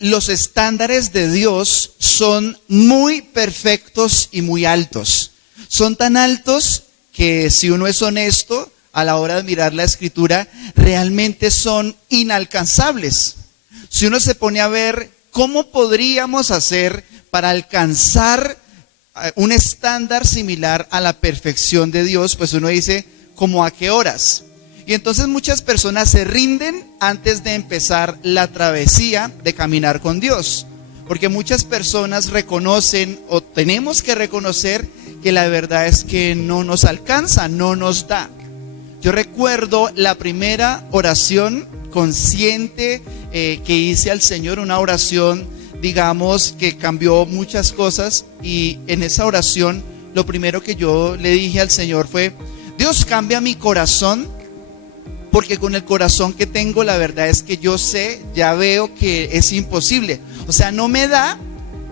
los estándares de Dios son muy perfectos y muy altos. Son tan altos que si uno es honesto a la hora de mirar la Escritura, realmente son inalcanzables. Si uno se pone a ver cómo podríamos hacer para alcanzar un estándar similar a la perfección de Dios, pues uno dice, ¿cómo a qué horas? Y entonces muchas personas se rinden antes de empezar la travesía de caminar con Dios. Porque muchas personas reconocen o tenemos que reconocer que la verdad es que no nos alcanza, no nos da. Yo recuerdo la primera oración consciente que hice al Señor, una oración, digamos, que cambió muchas cosas. Y en esa oración, lo primero que yo le dije al Señor fue, Dios, cambia mi corazón, porque con el corazón que tengo, la verdad es que yo sé, ya veo que es imposible. O sea, no me da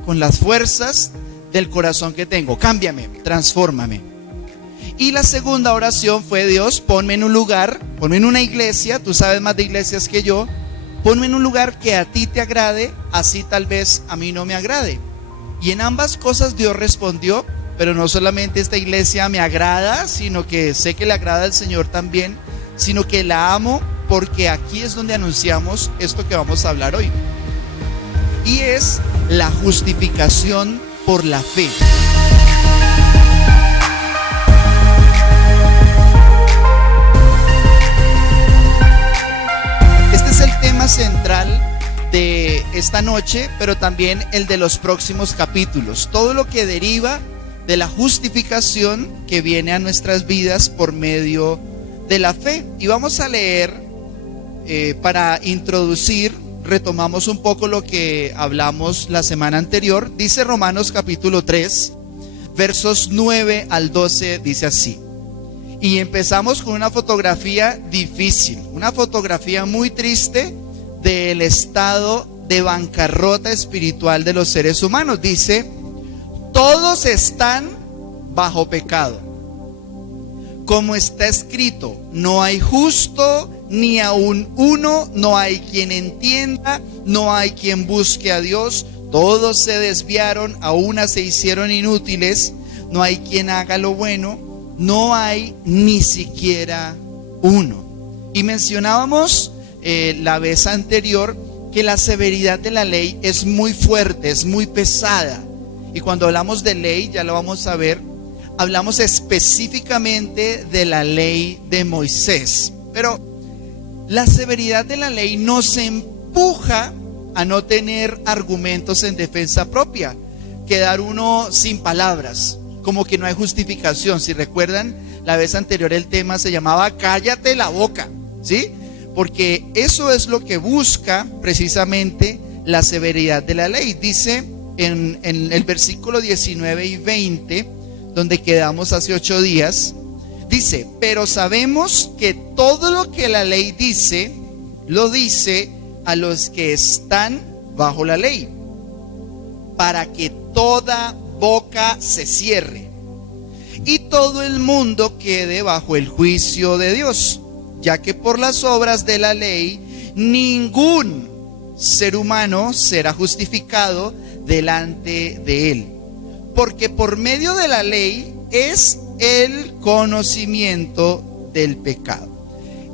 con las fuerzas del corazón que tengo. Cámbiame, transfórmame. Y la segunda oración fue, Dios, ponme en un lugar, ponme en una iglesia, tú sabes más de iglesias que yo, ponme en un lugar que a ti te agrade, así tal vez a mí no me agrade. Y en ambas cosas Dios respondió, pero no solamente esta iglesia me agrada, sino que sé que le agrada al Señor también, sino que la amo, porque aquí es donde anunciamos esto que vamos a hablar hoy. Y es la justificación por la fe. Este es el tema central de esta noche, pero también el de los próximos capítulos. Todo lo que deriva de la justificación que viene a nuestras vidas por medio de la fe. Y vamos a leer, para introducir, retomamos un poco lo que hablamos la semana anterior. Dice Romanos capítulo 3, versos 9 al 12, dice así. Y empezamos con una fotografía difícil, una fotografía muy triste del estado de bancarrota espiritual de los seres humanos. Dice, todos están bajo pecado. Como está escrito, no hay justo ni aun uno, no hay quien entienda, no hay quien busque a Dios. Todos se desviaron, a una se hicieron inútiles, no hay quien haga lo bueno, no hay ni siquiera uno. Y mencionábamos la vez anterior que la severidad de la ley es muy fuerte, es muy pesada. Y cuando hablamos de ley, ya lo vamos a ver, hablamos específicamente de la ley de Moisés. Pero la severidad de la ley nos empuja a no tener argumentos en defensa propia, quedar uno sin palabras, como que no hay justificación. Si recuerdan, la vez anterior el tema se llamaba cállate la boca, ¿sí? Porque eso es lo que busca precisamente la severidad de la ley. Dice en el versículo 19 y 20, donde quedamos hace 8 días, dice, pero sabemos que todo lo que la ley dice, lo dice a los que están bajo la ley, para que toda boca se cierre y todo el mundo quede bajo el juicio de Dios, ya que por las obras de la ley ningún ser humano será justificado delante de él, porque por medio de la ley es el conocimiento del pecado.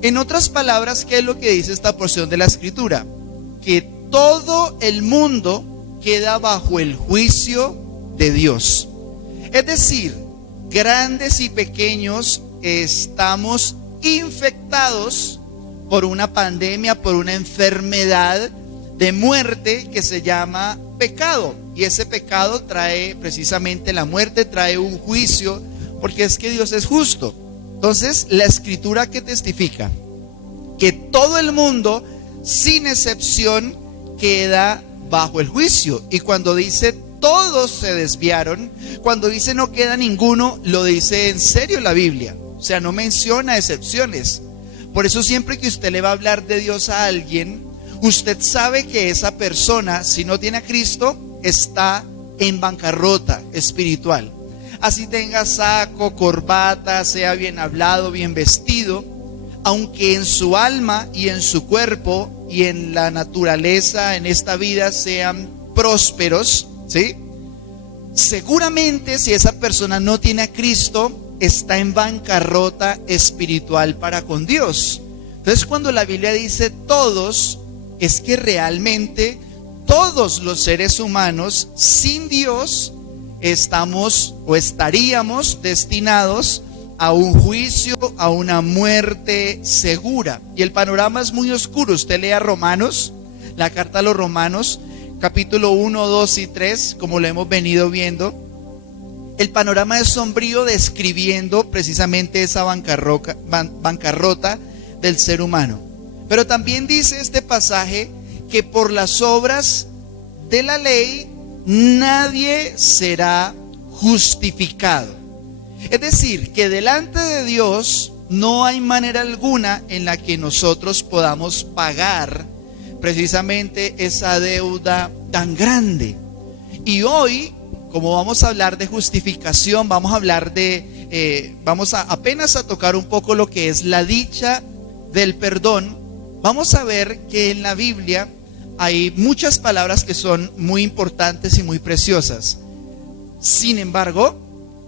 En otras palabras, ¿qué es lo que dice esta porción de la Escritura? Que todo el mundo queda bajo el juicio de Dios. Es decir, grandes y pequeños estamos infectados por una pandemia, por una enfermedad de muerte que se llama pecado. Y ese pecado trae precisamente la muerte, trae un juicio, porque es que Dios es justo. Entonces, la Escritura que testifica que todo el mundo, sin excepción, queda bajo el juicio. Y cuando dice todos se desviaron, cuando dice no queda ninguno, lo dice en serio la Biblia. O sea, no menciona excepciones. Por eso siempre que usted le va a hablar de Dios a alguien, usted sabe que esa persona, si no tiene a Cristo, está en bancarrota espiritual. Así tenga saco, corbata, sea bien hablado, bien vestido, aunque en su alma y en su cuerpo y en la naturaleza, en esta vida, sean prósperos, ¿sí? Seguramente si esa persona no tiene a Cristo, está en bancarrota espiritual para con Dios. Entonces, cuando la Biblia dice todos, es que realmente todos los seres humanos sin Dios estamos o estaríamos destinados a un juicio, a una muerte segura. Y el panorama es muy oscuro. Usted lea Romanos, la carta a los Romanos, capítulo 1, 2 y 3, como lo hemos venido viendo. El panorama es sombrío, describiendo precisamente esa bancarrota del ser humano. Pero también dice este pasaje que por las obras de la ley nadie será justificado. Es decir, que delante de Dios no hay manera alguna en la que nosotros podamos pagar precisamente esa deuda tan grande. Y hoy, como vamos a hablar de justificación, vamos a hablar apenas a tocar un poco lo que es la dicha del perdón. Vamos a ver que en la Biblia hay muchas palabras que son muy importantes y muy preciosas. Sin embargo,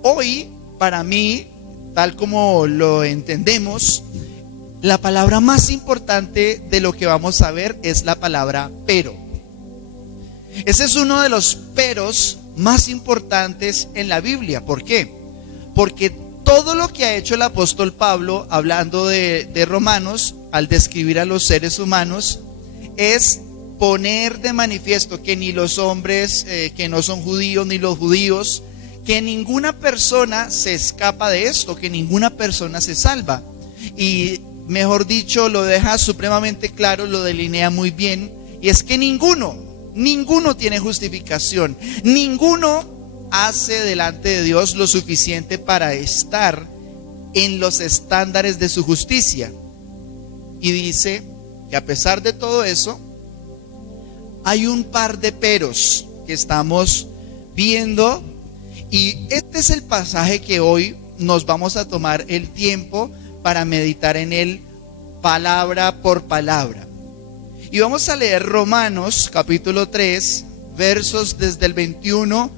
hoy, para mí, tal como lo entendemos, la palabra más importante de lo que vamos a ver es la palabra pero. Ese es uno de los peros más importantes en la Biblia. ¿Por qué? Porque todo lo que ha hecho el apóstol Pablo, hablando de Romanos, al describir a los seres humanos, es poner de manifiesto que ni los hombres que no son judíos, ni los judíos, que ninguna persona se escapa de esto, que ninguna persona se salva. Y mejor dicho, lo deja supremamente claro, lo delinea muy bien, y es que ninguno tiene justificación, ninguno hace delante de Dios lo suficiente para estar en los estándares de su justicia. Y dice que a pesar de todo eso, hay un par de peros que estamos viendo, y este es el pasaje que hoy nos vamos a tomar el tiempo para meditar en él palabra por palabra. Y vamos a leer Romanos capítulo 3, versos desde el 21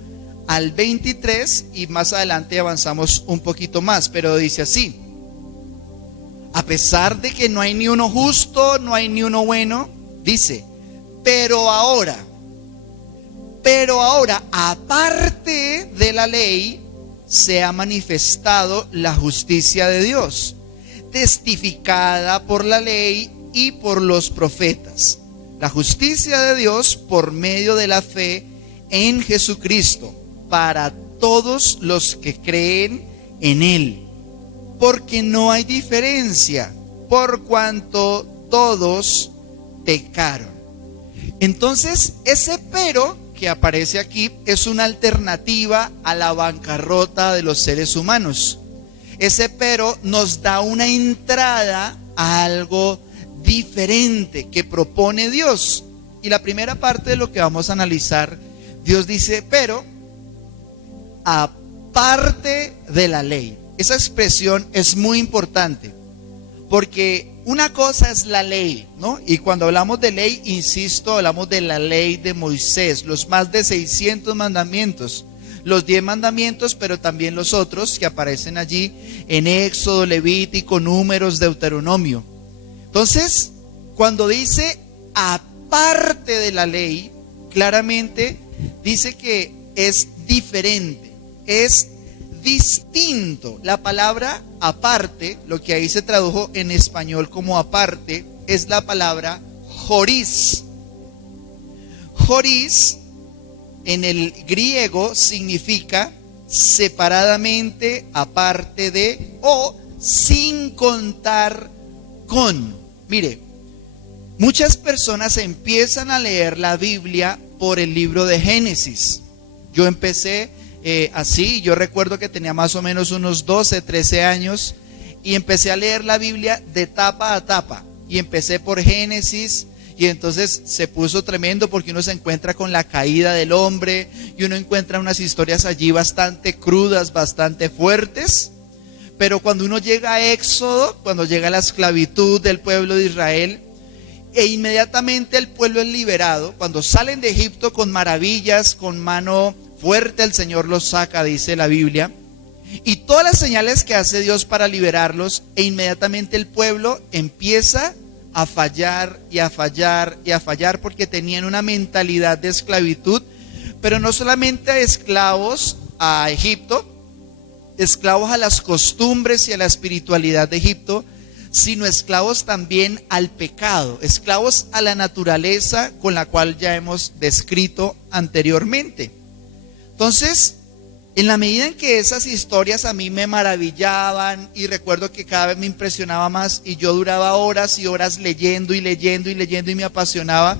al 23, y más adelante avanzamos un poquito más, pero dice así: a pesar de que no hay ni uno justo, no hay ni uno bueno, dice, pero ahora, aparte de la ley, se ha manifestado la justicia de Dios, testificada por la ley y por los profetas. La justicia de Dios por medio de la fe en Jesucristo, para todos los que creen en Él. Porque no hay diferencia, por cuanto todos pecaron. Entonces, ese pero que aparece aquí es una alternativa a la bancarrota de los seres humanos. Ese pero nos da una entrada a algo diferente que propone Dios. Y la primera parte de lo que vamos a analizar, Dios dice, pero aparte de la ley. Esa expresión es muy importante, porque una cosa es la ley, ¿no? Y cuando hablamos de ley, insisto, hablamos de la ley de Moisés, los más de 600 mandamientos, los 10 mandamientos, pero también los otros que aparecen allí en Éxodo, Levítico, Números, Deuteronomio. Entonces, cuando dice aparte de la ley, claramente dice que es diferente, es distinto. La palabra aparte, lo que ahí se tradujo en español como aparte, es la palabra joris. Joris en el griego significa separadamente, aparte de, o sin contar con. Mire, muchas personas empiezan a leer la Biblia por el libro de Génesis. Yo empecé así, yo recuerdo que tenía más o menos unos 12, 13 años y empecé a leer la Biblia de tapa a tapa, y empecé por Génesis, y entonces se puso tremendo porque uno se encuentra con la caída del hombre y uno encuentra unas historias allí bastante crudas, bastante fuertes. Pero cuando uno llega a Éxodo, cuando llega la esclavitud del pueblo de Israel, e inmediatamente el pueblo es liberado. Cuando salen de Egipto con maravillas, con mano fuerte, el Señor los saca, dice la Biblia. Y todas las señales que hace Dios para liberarlos, e inmediatamente el pueblo empieza a fallar y a fallar y a fallar, porque tenían una mentalidad de esclavitud, pero no solamente esclavos a Egipto, esclavos a las costumbres y a la espiritualidad de Egipto, sino esclavos también al pecado, esclavos a la naturaleza con la cual ya hemos descrito anteriormente. Entonces, en la medida en que esas historias a mí me maravillaban, y recuerdo que cada vez me impresionaba más, y yo duraba horas y horas leyendo y leyendo y leyendo y me apasionaba,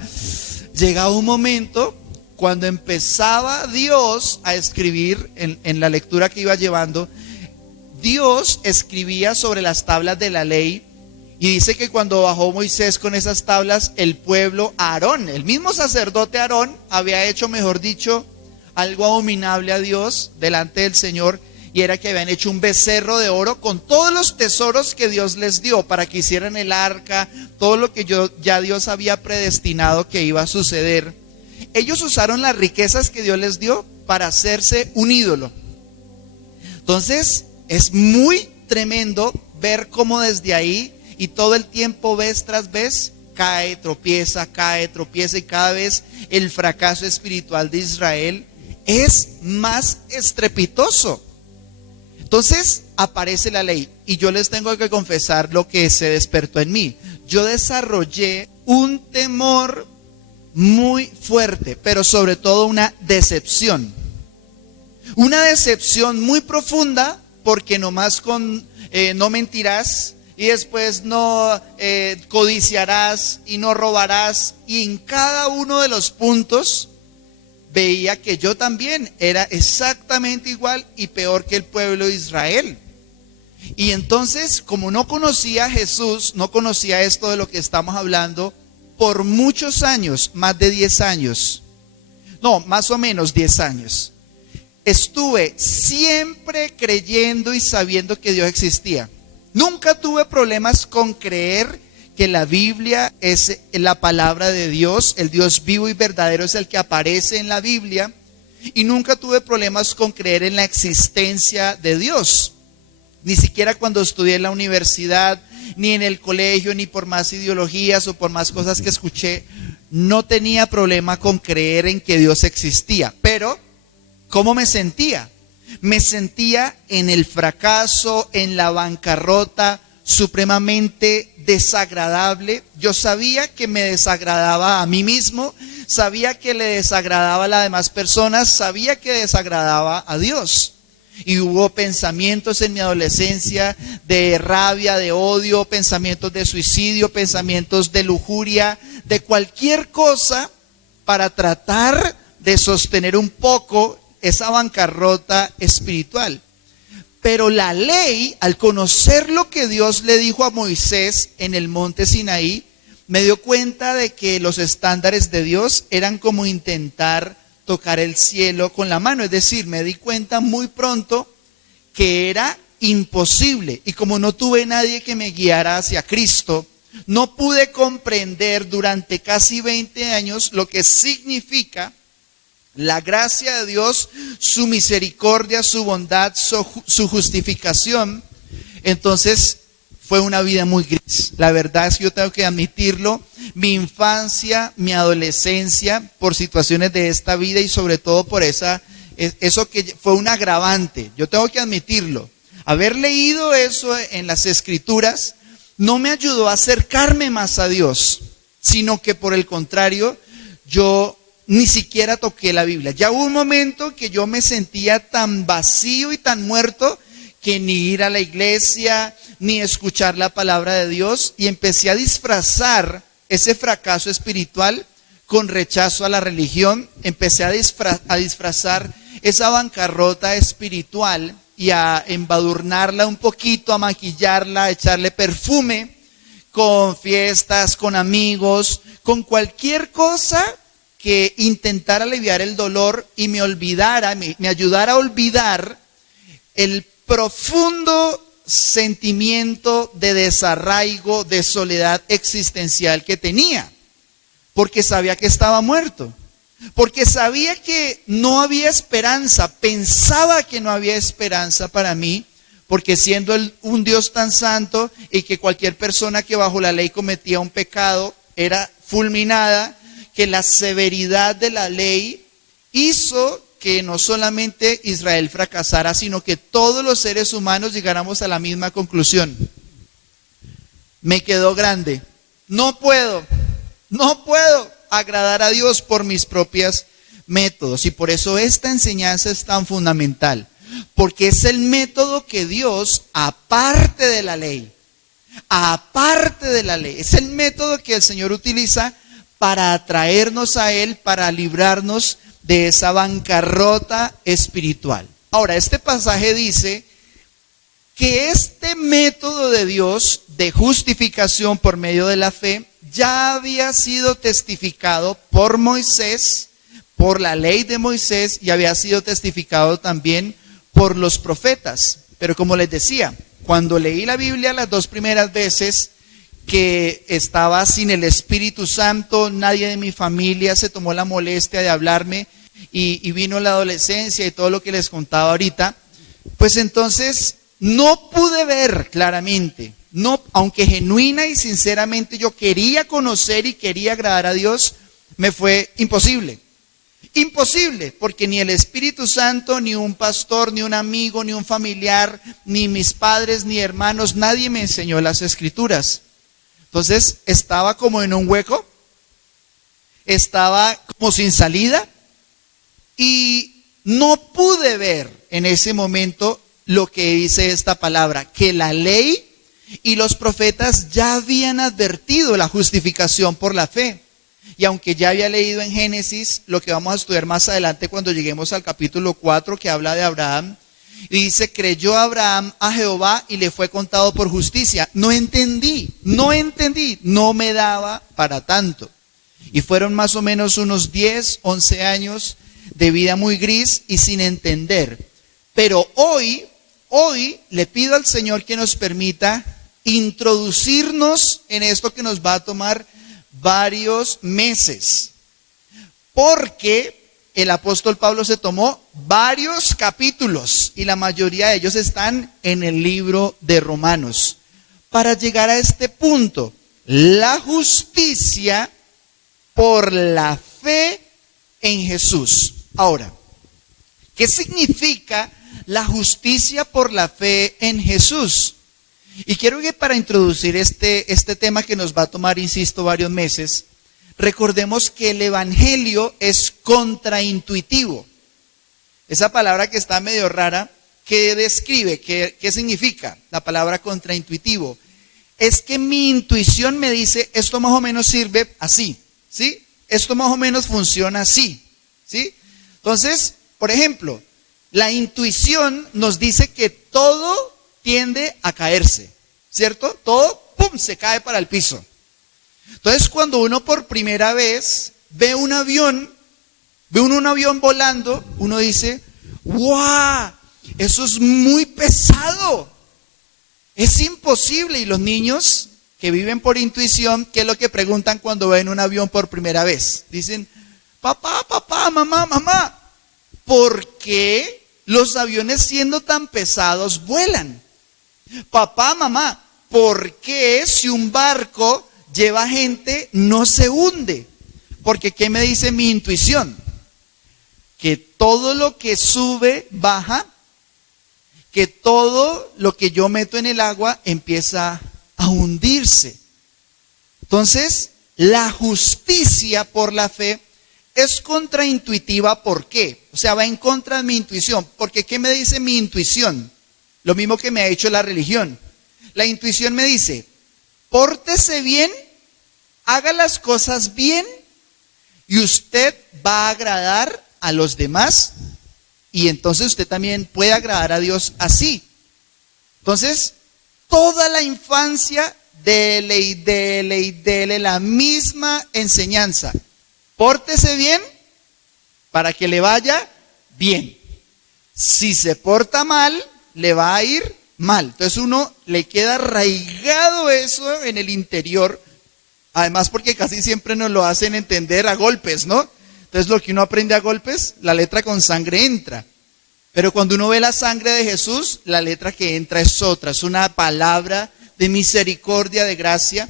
llegaba un momento cuando empezaba Dios a escribir en la lectura que iba llevando. Dios escribía sobre las tablas de la ley, y dice que cuando bajó Moisés con esas tablas, el pueblo, Aarón, el mismo sacerdote Aarón, había hecho, mejor dicho, algo abominable a Dios delante del Señor, y era que habían hecho un becerro de oro con todos los tesoros que Dios les dio para que hicieran el arca, todo lo que ya Dios había predestinado que iba a suceder. Ellos usaron las riquezas que Dios les dio para hacerse un ídolo. Entonces, es muy tremendo ver cómo desde ahí, y todo el tiempo, vez tras vez, cae, tropieza, y cada vez el fracaso espiritual de Israel es más estrepitoso. Entonces aparece la ley, y yo les tengo que confesar lo que se despertó en mí. Yo desarrollé un temor muy fuerte, pero sobre todo una decepción muy profunda, porque nomás con no mentirás, y después no codiciarás y no robarás, y en cada uno de los puntos veía que yo también era exactamente igual y peor que el pueblo de Israel. Y entonces, como no conocía a Jesús, no conocía esto de lo que estamos hablando, por muchos años, más de 10 años, no, más o menos 10 años, estuve siempre creyendo y sabiendo que Dios existía. Nunca tuve problemas con creer que la Biblia es la palabra de Dios, el Dios vivo y verdadero es el que aparece en la Biblia, y nunca tuve problemas con creer en la existencia de Dios. Ni siquiera cuando estudié en la universidad, ni en el colegio, ni por más ideologías o por más cosas que escuché, no tenía problema con creer en que Dios existía. Pero, ¿cómo me sentía? Me sentía en el fracaso, en la bancarrota, supremamente desagradable. Yo sabía que me desagradaba a mí mismo, sabía que le desagradaba a las demás personas, sabía que desagradaba a Dios. Y hubo pensamientos en mi adolescencia de rabia, de odio, pensamientos de suicidio, pensamientos de lujuria, de cualquier cosa para tratar de sostener un poco esa bancarrota espiritual. Pero la ley, al conocer lo que Dios le dijo a Moisés en el monte Sinaí, me dio cuenta de que los estándares de Dios eran como intentar tocar el cielo con la mano. Es decir, me di cuenta muy pronto que era imposible. Y como no tuve nadie que me guiara hacia Cristo, no pude comprender durante casi 20 años lo que significa la gracia de Dios, su misericordia, su bondad, su justificación. Entonces fue una vida muy gris. La verdad es que yo tengo que admitirlo. Mi infancia, mi adolescencia, por situaciones de esta vida y sobre todo por eso que fue un agravante. Yo tengo que admitirlo. Haber leído eso en las Escrituras no me ayudó a acercarme más a Dios, sino que por el contrario, yo ni siquiera toqué la Biblia. Ya hubo un momento que yo me sentía tan vacío y tan muerto que ni ir a la iglesia, ni escuchar la palabra de Dios, y empecé a disfrazar ese fracaso espiritual con rechazo a la religión. Empecé a disfrazar esa bancarrota espiritual y a embadurnarla un poquito, a maquillarla, a echarle perfume con fiestas, con amigos, con cualquier cosa que intentara aliviar el dolor y me ayudara a olvidar el profundo sentimiento de desarraigo, de soledad existencial que tenía, porque sabía que estaba muerto, porque sabía que no había esperanza, pensaba que no había esperanza para mí, porque siendo un Dios tan santo y que cualquier persona que bajo la ley cometía un pecado era fulminada, que la severidad de la ley hizo que no solamente Israel fracasara, sino que todos los seres humanos llegáramos a la misma conclusión. Me quedó grande. No puedo agradar a Dios por mis propios métodos. Y por eso esta enseñanza es tan fundamental. Porque es el método que Dios, aparte de la ley, es el método que el Señor utiliza para atraernos a Él, para librarnos de esa bancarrota espiritual. Ahora, este pasaje dice que este método de Dios de justificación por medio de la fe ya había sido testificado por Moisés, por la ley de Moisés, y había sido testificado también por los profetas. Pero como les decía, cuando leí la Biblia las dos primeras veces que estaba sin el Espíritu Santo, nadie de mi familia se tomó la molestia de hablarme, y vino la adolescencia y todo lo que les contaba ahorita, pues entonces no pude ver claramente, no, aunque genuina y sinceramente yo quería conocer y quería agradar a Dios, me fue imposible. Imposible, porque ni el Espíritu Santo, ni un pastor, ni un amigo, ni un familiar, ni mis padres, ni hermanos, nadie me enseñó las Escrituras. Entonces estaba como en un hueco, estaba como sin salida, y no pude ver en ese momento lo que dice esta palabra, que la ley y los profetas ya habían advertido la justificación por la fe. Y aunque ya había leído en Génesis, lo que vamos a estudiar más adelante cuando lleguemos al capítulo 4 que habla de Abraham, y dice, creyó Abraham a Jehová y le fue contado por justicia. No entendí, no me daba para tanto. Y fueron más o menos unos 10, 11 años de vida muy gris y sin entender. Pero hoy le pido al Señor que nos permita introducirnos en esto que nos va a tomar varios meses, porque el apóstol Pablo se tomó varios capítulos y la mayoría de ellos están en el libro de Romanos para llegar a este punto: la justicia por la fe en Jesús. Ahora, ¿qué significa la justicia por la fe en Jesús? Y quiero que para introducir este tema que nos va a tomar, insisto, varios meses, recordemos que el evangelio es contraintuitivo. Esa palabra que está medio rara, ¿qué describe? ¿Qué significa la palabra contraintuitivo? Es que mi intuición me dice, esto más o menos sirve así, ¿sí? Esto más o menos funciona así, ¿sí? Entonces, por ejemplo, la intuición nos dice que todo tiende a caerse, ¿cierto? Todo, ¡pum!, se cae para el piso. Entonces, cuando uno por primera vez ve un avión volando, uno dice, ¡guau! Eso es muy pesado. Es imposible. Y los niños que viven por intuición, ¿qué es lo que preguntan cuando ven un avión por primera vez? Dicen, papá, mamá, ¿por qué los aviones siendo tan pesados vuelan? Papá, mamá, ¿por qué si un barco lleva gente no se hunde? Porque ¿qué me dice mi intuición? Que todo lo que sube baja, que todo lo que yo meto en el agua empieza a hundirse. Entonces, la justicia por la fe es contraintuitiva. ¿Por qué? O sea, va en contra de mi intuición. Porque ¿qué me dice mi intuición? Lo mismo que me ha hecho la religión. La intuición me dice, pórtese bien, haga las cosas bien, y usted va a agradar a los demás, y entonces usted también puede agradar a Dios así. Entonces, toda la infancia, dele la misma enseñanza. Pórtese bien para que le vaya bien. Si se porta mal, le va a ir mal. Entonces uno le queda arraigado eso en el interior, además porque casi siempre nos lo hacen entender a golpes, ¿no? Entonces lo que uno aprende a golpes, la letra con sangre entra. Pero cuando uno ve la sangre de Jesús, la letra que entra es otra, es una palabra de misericordia, de gracia.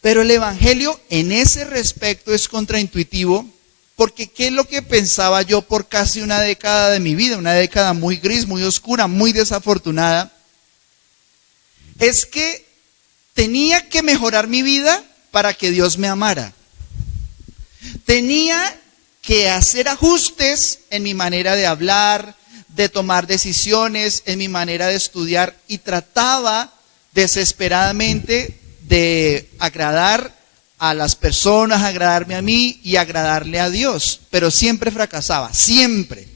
Pero el evangelio en ese respecto es contraintuitivo, porque ¿qué es lo que pensaba yo por casi una década de mi vida? Una década muy gris, muy oscura, muy desafortunada. Es que tenía que mejorar mi vida para que Dios me amara. Tenía que hacer ajustes en mi manera de hablar, de tomar decisiones, en mi manera de estudiar, y trataba desesperadamente de agradar a las personas, agradarme a mí y agradarle a Dios, pero siempre fracasaba, siempre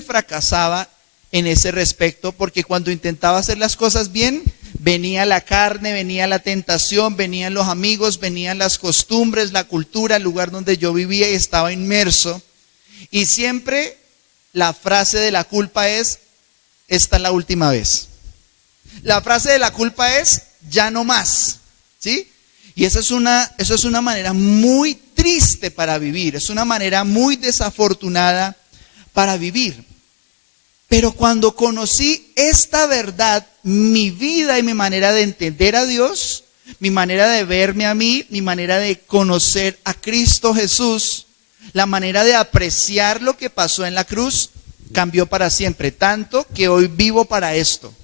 fracasaba en ese respecto, porque cuando intentaba hacer las cosas bien, venía la carne, venía la tentación, venían los amigos, venían las costumbres, la cultura, el lugar donde yo vivía y estaba inmerso, y siempre la frase de la culpa es: esta es la última vez. La frase de la culpa es: ya no más, ¿sí? Y eso es una manera muy triste para vivir, es una manera muy desafortunada para vivir. Pero cuando conocí esta verdad, mi vida y mi manera de entender a Dios, mi manera de verme a mí, mi manera de conocer a Cristo Jesús, la manera de apreciar lo que pasó en la cruz, cambió para siempre, tanto que hoy vivo para esto.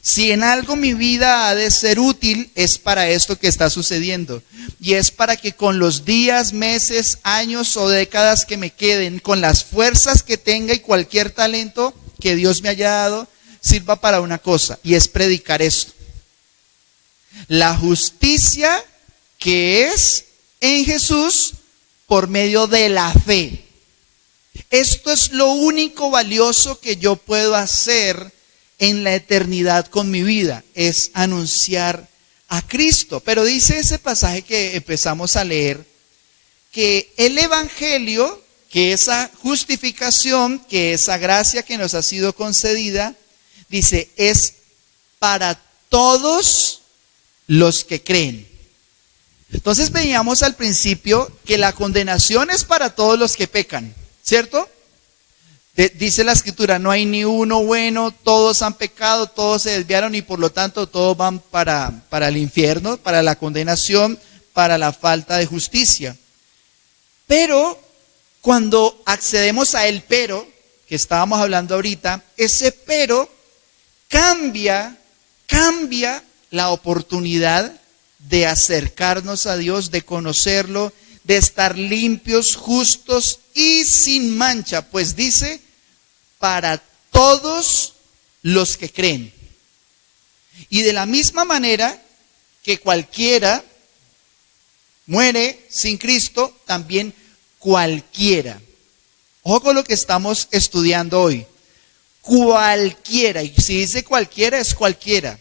Si en algo mi vida ha de ser útil, es para esto que está sucediendo. Y es para que con los días, meses, años o décadas que me queden, con las fuerzas que tenga y cualquier talento que Dios me haya dado, sirva para una cosa, y es predicar esto. La justicia que es en Jesús por medio de la fe. Esto es lo único valioso que yo puedo hacer en la eternidad con mi vida, es anunciar a Cristo. Pero dice ese pasaje que empezamos a leer, que el evangelio, que esa justificación, que esa gracia que nos ha sido concedida, dice, es para todos los que creen. Entonces veíamos al principio que la condenación es para todos los que pecan, ¿cierto? Dice la escritura, no hay ni uno bueno, todos han pecado, todos se desviaron y por lo tanto todos van para el infierno, para la condenación, para la falta de justicia. Pero cuando accedemos a el pero, que estábamos hablando ahorita, ese pero cambia la oportunidad de acercarnos a Dios, de conocerlo, de estar limpios, justos y sin mancha, pues dice, para todos los que creen. Y de la misma manera que cualquiera muere sin Cristo, también cualquiera. Ojo con lo que estamos estudiando hoy. Cualquiera, y si dice cualquiera, es cualquiera.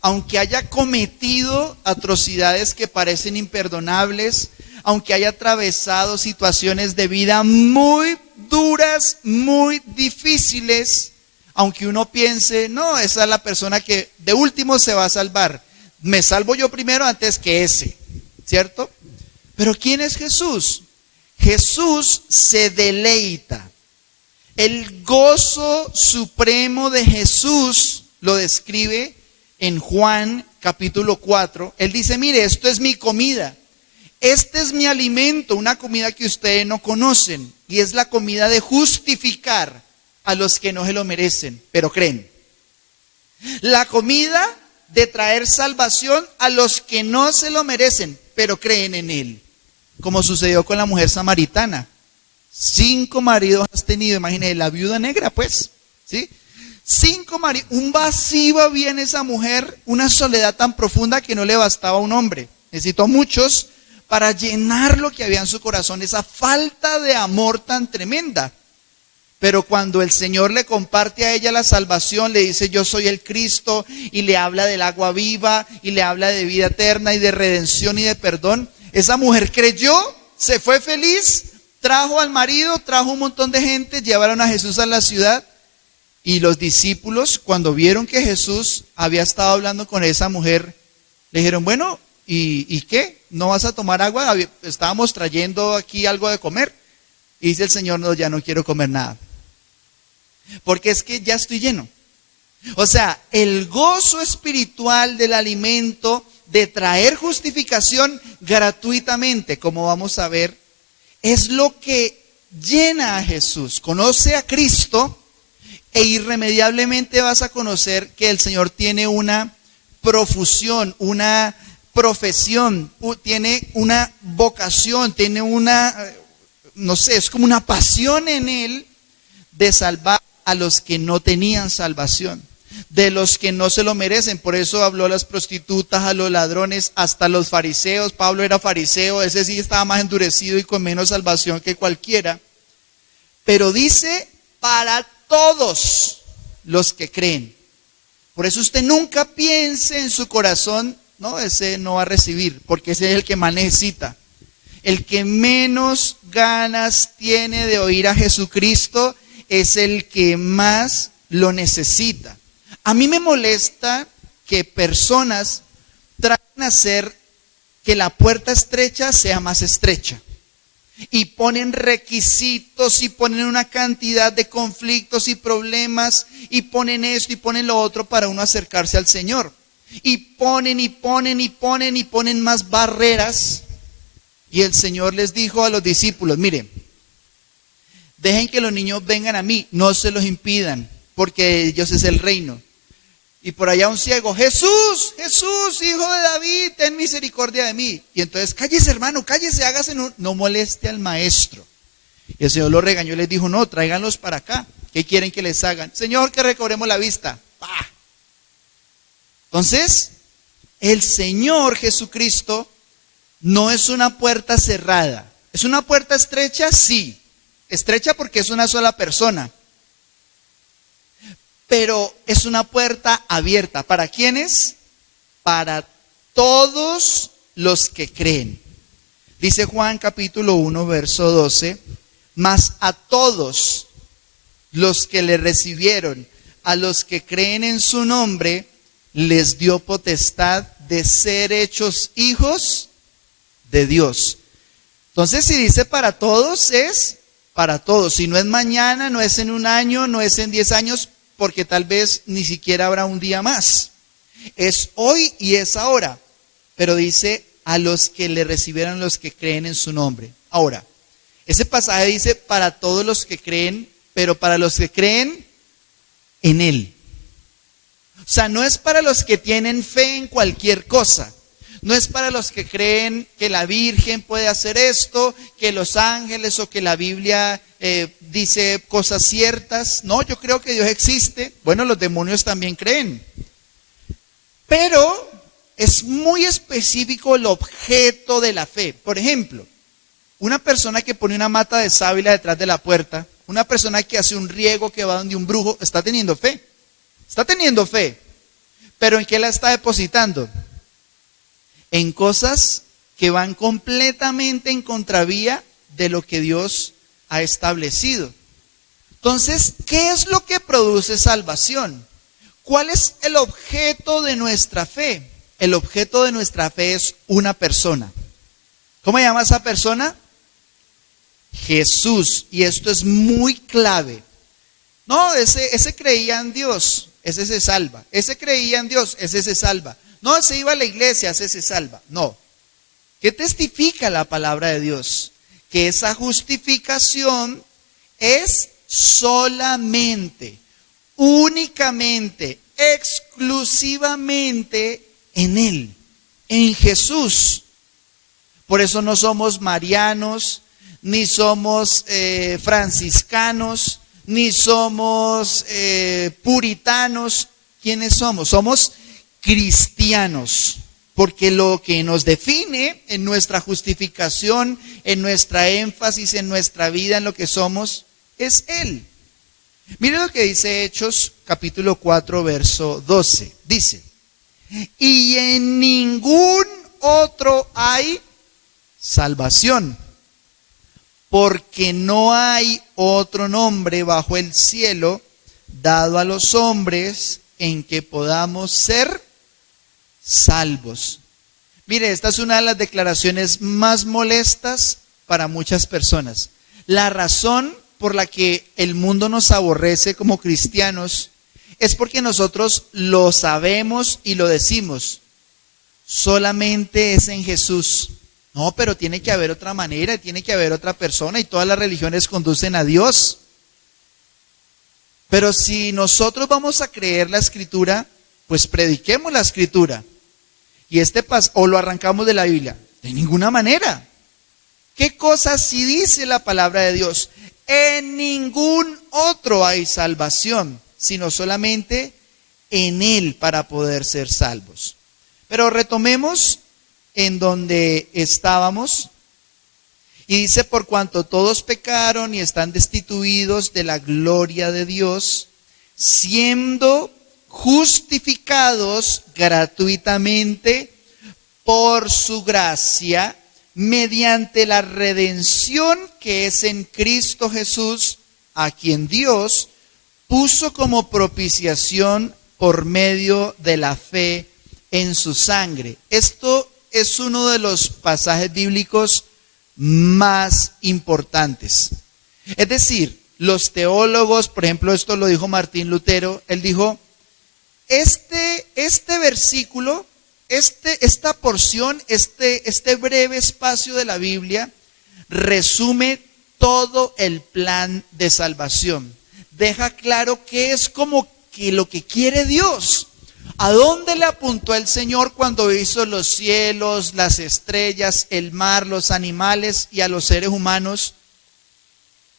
Aunque haya cometido atrocidades que parecen imperdonables, aunque haya atravesado situaciones de vida muy duras, muy difíciles, aunque uno piense, no, esa es la persona que de último se va a salvar. Me salvo yo primero antes que ese, ¿cierto? Pero ¿quién es Jesús? Jesús se deleita. El gozo supremo de Jesús lo describe en Juan capítulo 4. Él dice, mire, esto es mi comida. Este es mi alimento, una comida que ustedes no conocen, y es la comida de justificar a los que no se lo merecen, pero creen. La comida de traer salvación a los que no se lo merecen, pero creen en Él. Como sucedió con la mujer samaritana. 5 maridos has tenido, imagínate, la viuda negra, pues, ¿sí? 5 maridos, un vacío había en esa mujer, una soledad tan profunda que no le bastaba a un hombre. Necesitó muchos para llenar lo que había en su corazón, esa falta de amor tan tremenda. Pero cuando el Señor le comparte a ella la salvación, le dice, yo soy el Cristo, y le habla del agua viva, y le habla de vida eterna, y de redención y de perdón, esa mujer creyó, se fue feliz, trajo al marido, trajo un montón de gente, llevaron a Jesús a la ciudad, Y los discípulos, cuando vieron que Jesús había estado hablando con esa mujer, le dijeron, bueno, ¿y qué? ¿No vas a tomar agua? Estábamos trayendo aquí algo de comer. Y dice el Señor, no, ya no quiero comer nada. Porque es que ya estoy lleno. O sea, el gozo espiritual del alimento, de traer justificación gratuitamente, como vamos a ver, es lo que llena a Jesús. Conoce a Cristo e irremediablemente vas a conocer que el Señor tiene una profusión, una profesión, tiene una vocación, tiene una, no sé, es como una pasión en Él de salvar a los que no tenían salvación, de los que no se lo merecen. Por eso habló a las prostitutas, a los ladrones, hasta a los fariseos. Pablo era fariseo, ese sí estaba más endurecido y con menos salvación que cualquiera. Pero dice, para todos los que creen. Por eso usted nunca piense en su corazón, no, ese no va a recibir, porque ese es el que más necesita. El que menos ganas tiene de oír a Jesucristo es el que más lo necesita. A mí me molesta que personas traten de hacer que la puerta estrecha sea más estrecha. Y ponen requisitos y ponen una cantidad de conflictos y problemas y ponen esto y ponen lo otro para uno acercarse al Señor. Y ponen más barreras. Y el Señor les dijo a los discípulos, miren, dejen que los niños vengan a mí, no se los impidan, porque de ellos es el reino. Y por allá un ciego, Jesús, Jesús, hijo de David, ten misericordia de mí. Y entonces, cállese hermano, cállese, hágase, no moleste al maestro. Y el Señor lo regañó y les dijo, no, tráiganlos para acá. ¿Qué quieren que les hagan? Señor, que recobremos la vista. ¡Pah! Entonces, el Señor Jesucristo no es una puerta cerrada. ¿Es una puerta estrecha? Sí. Estrecha porque es una sola persona. Pero es una puerta abierta. ¿Para quiénes? Para todos los que creen. Dice Juan capítulo 1, verso 12. Mas a todos los que le recibieron, a los que creen en su nombre, les dio potestad de ser hechos hijos de Dios. Entonces, si dice para todos, es para todos. Si no es mañana, no es en un año, no es en 10 años, porque tal vez ni siquiera habrá un día más. Es hoy y es ahora. Pero dice a los que le recibieron, los que creen en su nombre. Ahora, ese pasaje dice para todos los que creen, pero para los que creen en Él. O sea, no es para los que tienen fe en cualquier cosa. No es para los que creen que la Virgen puede hacer esto, que los ángeles o que la Biblia dice cosas ciertas. No, yo creo que Dios existe. Bueno, los demonios también creen. Pero es muy específico el objeto de la fe. Por ejemplo, una persona que pone una mata de sábila detrás de la puerta, una persona que hace un riego que va donde un brujo, está teniendo fe. Está teniendo fe. ¿Pero en qué la está depositando? En cosas que van completamente en contravía de lo que Dios ha establecido. Entonces, ¿qué es lo que produce salvación? ¿Cuál es el objeto de nuestra fe? El objeto de nuestra fe es una persona. ¿Cómo se llama esa persona? Jesús. Y esto es muy clave. No, ese creía en Dios, ese se salva. Ese creía en Dios, ese se salva. No, ese iba a la iglesia, ese se salva. No. ¿Qué testifica la palabra de Dios? Que esa justificación es solamente, únicamente, exclusivamente en Él, en Jesús. Por eso no somos marianos, ni somos franciscanos, ni somos puritanos. ¿Quiénes somos? Somos cristianos, porque lo que nos define en nuestra justificación, en nuestra énfasis, en nuestra vida, en lo que somos, es Él. Mire lo que dice Hechos capítulo 4 verso 12. Dice, y en ningún otro hay salvación, porque no hay otro nombre bajo el cielo dado a los hombres en que podamos ser salvos. Mire, esta es una de las declaraciones más molestas para muchas personas. La razón por la que el mundo nos aborrece como cristianos es porque nosotros lo sabemos y lo decimos. Solamente es en Jesús. No, pero tiene que haber otra manera, tiene que haber otra persona y todas las religiones conducen a Dios. Pero si nosotros vamos a creer la Escritura, pues prediquemos la Escritura. Y o lo arrancamos de la Biblia. De ninguna manera. ¿Qué cosa sí dice la palabra de Dios? En ningún otro hay salvación, sino solamente en Él para poder ser salvos. Pero retomemos en donde estábamos. Y dice, por cuanto todos pecaron y están destituidos de la gloria de Dios, siendo justificados gratuitamente por su gracia, mediante la redención que es en Cristo Jesús, a quien Dios puso como propiciación por medio de la fe en su sangre. Esto es uno de los pasajes bíblicos más importantes. Es decir, los teólogos, por ejemplo, esto lo dijo Martín Lutero, él dijo, este versículo, esta porción, este breve espacio de la Biblia, resume todo el plan de salvación. Deja claro qué es como que lo que quiere Dios. ¿A dónde le apuntó el Señor cuando hizo los cielos, las estrellas, el mar, los animales y a los seres humanos?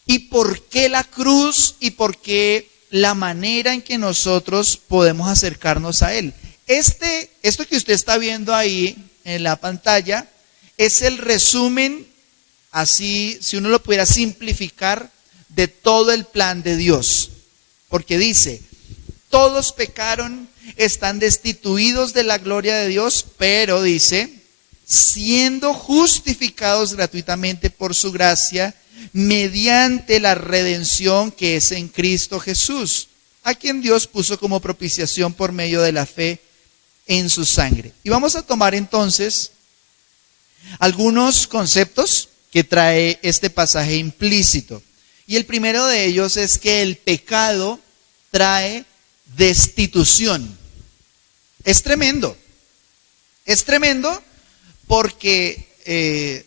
¿Y por qué la cruz? ¿Y por qué la manera en que nosotros podemos acercarnos a Él? Esto que usted está viendo ahí en la pantalla es el resumen, así, si uno lo pudiera simplificar, de todo el plan de Dios. Porque dice, todos pecaron, están destituidos de la gloria de Dios, pero dice, siendo justificados gratuitamente por su gracia, mediante la redención que es en Cristo Jesús, a quien Dios puso como propiciación por medio de la fe en su sangre. Y vamos a tomar entonces algunos conceptos que trae este pasaje implícito. Y el primero de ellos es que el pecado trae destitución. Es tremendo porque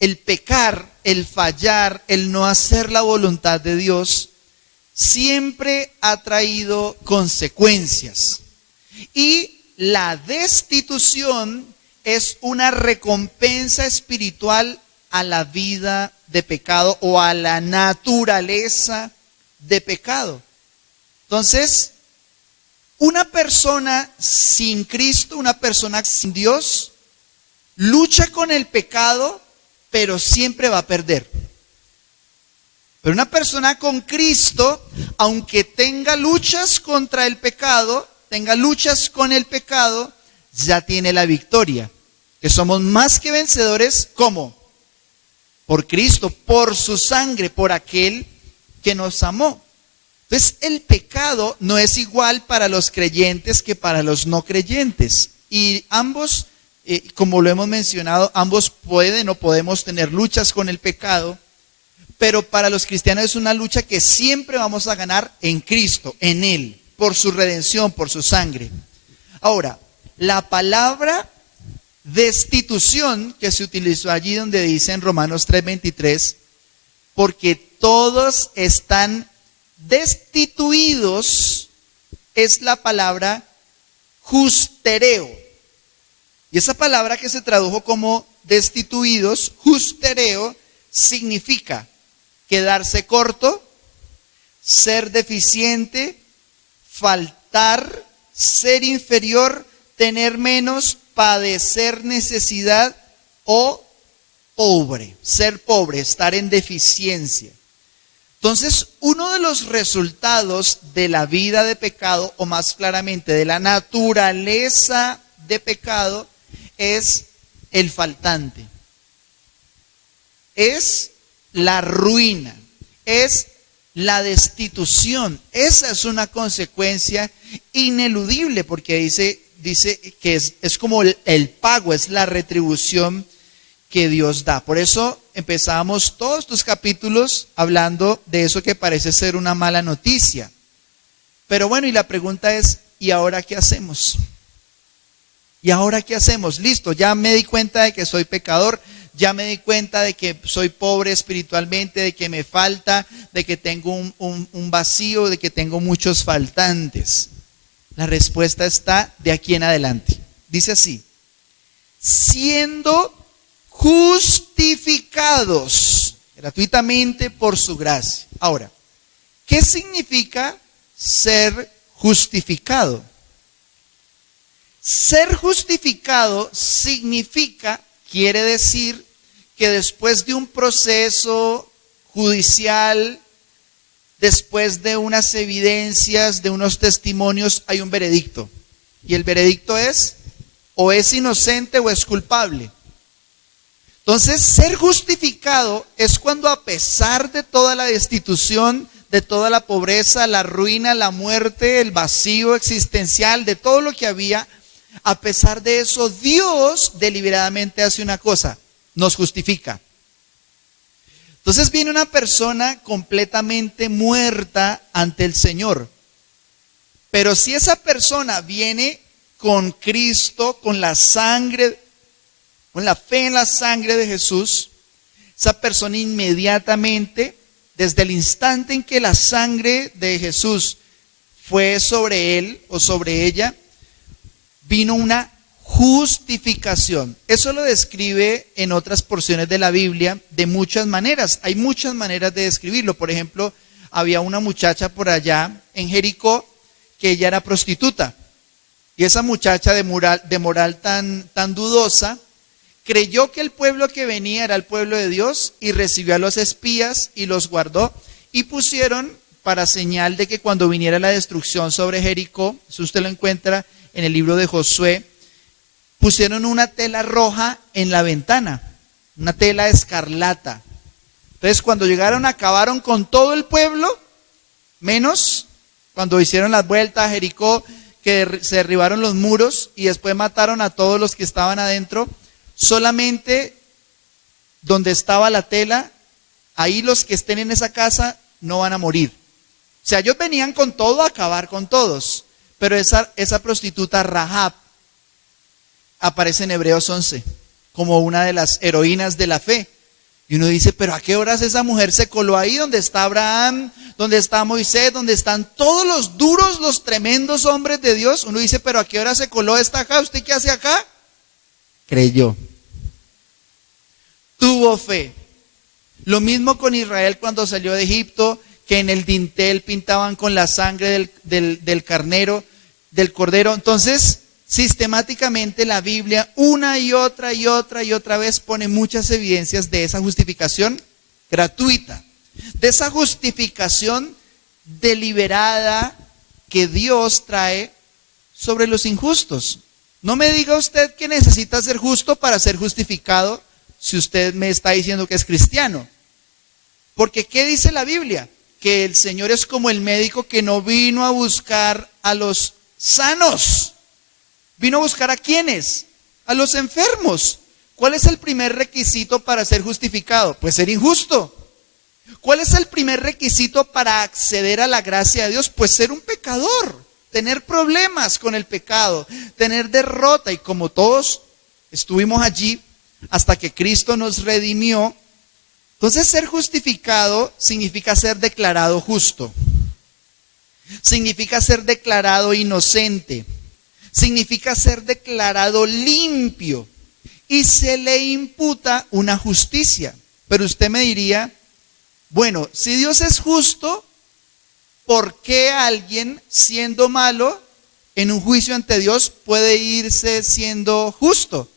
el pecar, el fallar, el no hacer la voluntad de Dios siempre ha traído consecuencias. Y la destitución es una recompensa espiritual a la vida de pecado o a la naturaleza de pecado. Entonces, una persona sin Cristo, una persona sin Dios, lucha con el pecado, pero siempre va a perder. Pero una persona con Cristo, aunque tenga luchas contra el pecado, tenga luchas con el pecado, ya tiene la victoria. Que somos más que vencedores, ¿cómo? Por Cristo, por su sangre, por aquel que nos amó. Entonces, el pecado no es igual para los creyentes que para los no creyentes. Y ambos, como lo hemos mencionado, ambos pueden o podemos tener luchas con el pecado, pero para los cristianos es una lucha que siempre vamos a ganar en Cristo, en Él, por su redención, por su sangre. Ahora, la palabra destitución que se utilizó allí donde dice en Romanos 3:23, porque todos están destituidos, es la palabra justereo. Y esa palabra que se tradujo como destituidos, justereo, significa quedarse corto, ser deficiente, faltar, ser inferior, tener menos, padecer necesidad o pobre, ser pobre, estar en deficiencia. Entonces, uno de los resultados de la vida de pecado, o más claramente de la naturaleza de pecado, es el faltante. Es la ruina, es la destitución. Esa es una consecuencia ineludible, porque dice que es como el pago, es la retribución que Dios da. Por eso empezamos todos estos capítulos hablando de eso que parece ser una mala noticia. Pero bueno, y la pregunta es, ¿y ahora qué hacemos? ¿Y ahora qué hacemos? Listo, ya me di cuenta de que soy pecador, ya me di cuenta de que soy pobre espiritualmente, de que me falta, de que tengo un vacío, de que tengo muchos faltantes. La respuesta está de aquí en adelante. Dice así: siendo justificados gratuitamente por su gracia. Ahora, ¿qué significa ser justificado? Ser justificado quiere decir que después de un proceso judicial, después de unas evidencias, de unos testimonios, hay un veredicto. Y el veredicto es, o es inocente o es culpable. Entonces, ser justificado es cuando, a pesar de toda la destitución, de toda la pobreza, la ruina, la muerte, el vacío existencial, de todo lo que había, a pesar de eso, Dios deliberadamente hace una cosa: nos justifica. Entonces viene una persona completamente muerta ante el Señor. Pero si esa persona viene con Cristo, con la sangre, con la fe en la sangre de Jesús, esa persona inmediatamente, desde el instante en que la sangre de Jesús fue sobre él o sobre ella, vino una justificación. Eso lo describe en otras porciones de la Biblia de muchas maneras. Hay muchas maneras de describirlo. Por ejemplo, había una muchacha por allá en Jericó que ella era prostituta. Y esa muchacha de moral tan dudosa creyó que el pueblo que venía era el pueblo de Dios y recibió a los espías y los guardó, y pusieron para señal de que cuando viniera la destrucción sobre Jericó, eso usted lo encuentra en el libro de Josué, pusieron una tela roja en la ventana, una tela escarlata. Entonces, cuando llegaron, acabaron con todo el pueblo, menos cuando hicieron las vueltas a Jericó, que se derribaron los muros y después mataron a todos los que estaban adentro. Solamente donde estaba la tela, ahí los que estén en esa casa no van a morir. O sea, ellos venían con todo a acabar con todos. Pero esa prostituta Rahab aparece en Hebreos 11 como una de las heroínas de la fe. Y uno dice, pero ¿a qué horas esa mujer se coló ahí donde está Abraham, donde está Moisés, donde están todos los duros, los tremendos hombres de Dios? Uno dice, pero ¿a qué hora se coló esta acá? ¿Usted qué hace acá? Creyó. Tuvo fe. Lo mismo con Israel cuando salió de Egipto, que en el dintel pintaban con la sangre del carnero, del cordero. Entonces, sistemáticamente la Biblia una y otra vez pone muchas evidencias de esa justificación gratuita, de esa justificación deliberada que Dios trae sobre los injustos. No me diga usted que necesita ser justo para ser justificado si usted me está diciendo que es cristiano. Porque ¿qué dice la Biblia? Que el Señor es como el médico que no vino a buscar a los sanos. ¿Vino a buscar a quiénes? A los enfermos. ¿Cuál es el primer requisito para ser justificado? Pues ser injusto. ¿Cuál es el primer requisito para acceder a la gracia de Dios? Pues ser un pecador, tener problemas con el pecado, tener derrota. Y como todos estuvimos allí hasta que Cristo nos redimió, entonces ser justificado significa ser declarado justo. Significa ser declarado inocente. Significa ser declarado limpio. Y se le imputa una justicia. Pero usted me diría, bueno, si Dios es justo, ¿por qué alguien siendo malo en un juicio ante Dios puede irse siendo justo?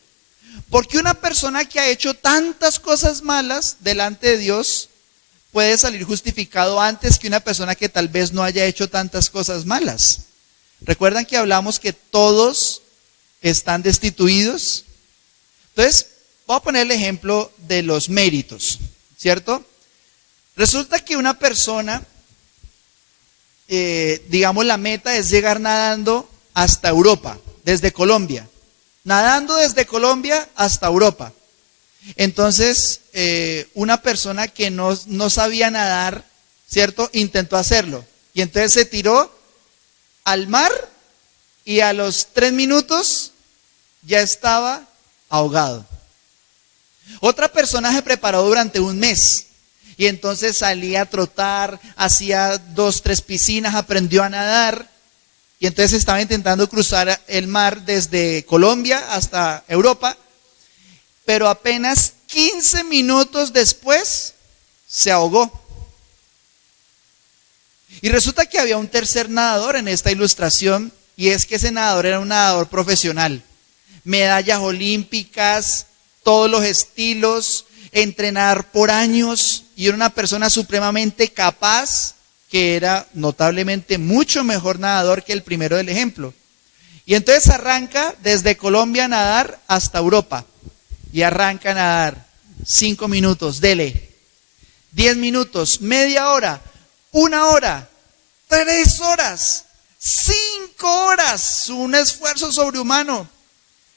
Porque una persona que ha hecho tantas cosas malas delante de Dios puede salir justificado antes que una persona que tal vez no haya hecho tantas cosas malas. ¿Recuerdan que hablamos que todos están destituidos? Entonces, voy a poner el ejemplo de los méritos, ¿cierto? Resulta que una persona digamos, la meta es llegar nadando hasta Europa, desde Colombia. Nadando desde Colombia hasta Europa. Entonces, una persona que no sabía nadar, ¿cierto? Intentó hacerlo. Y entonces se tiró al mar y a los 3 minutos ya estaba ahogado. Otra persona se preparó durante un mes. Y entonces salía a trotar, hacía 2, 3 piscinas, aprendió a nadar. Y entonces estaba intentando cruzar el mar desde Colombia hasta Europa. Pero apenas 15 minutos después se ahogó. Y resulta que había un tercer nadador en esta ilustración. Y es que ese nadador era un nadador profesional. Medallas olímpicas, todos los estilos, entrenar por años. Y era una persona supremamente capaz, que era notablemente mucho mejor nadador que el primero del ejemplo. Y entonces arranca desde Colombia a nadar hasta Europa. Y arranca a nadar 5 minutos, dele. 10 minutos, media hora, 1 hora, 3 horas, 5 horas. Un esfuerzo sobrehumano.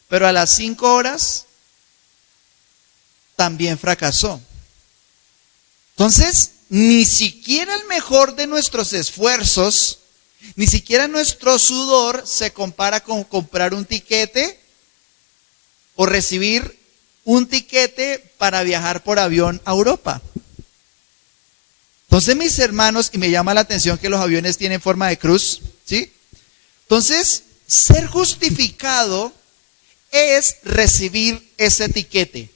Pero a las 5 horas también fracasó. Entonces, ni siquiera el mejor de nuestros esfuerzos, ni siquiera nuestro sudor se compara con comprar un tiquete o recibir un tiquete para viajar por avión a Europa. Entonces, mis hermanos, y me llama la atención que los aviones tienen forma de cruz, ¿sí? Entonces, ser justificado es recibir ese tiquete.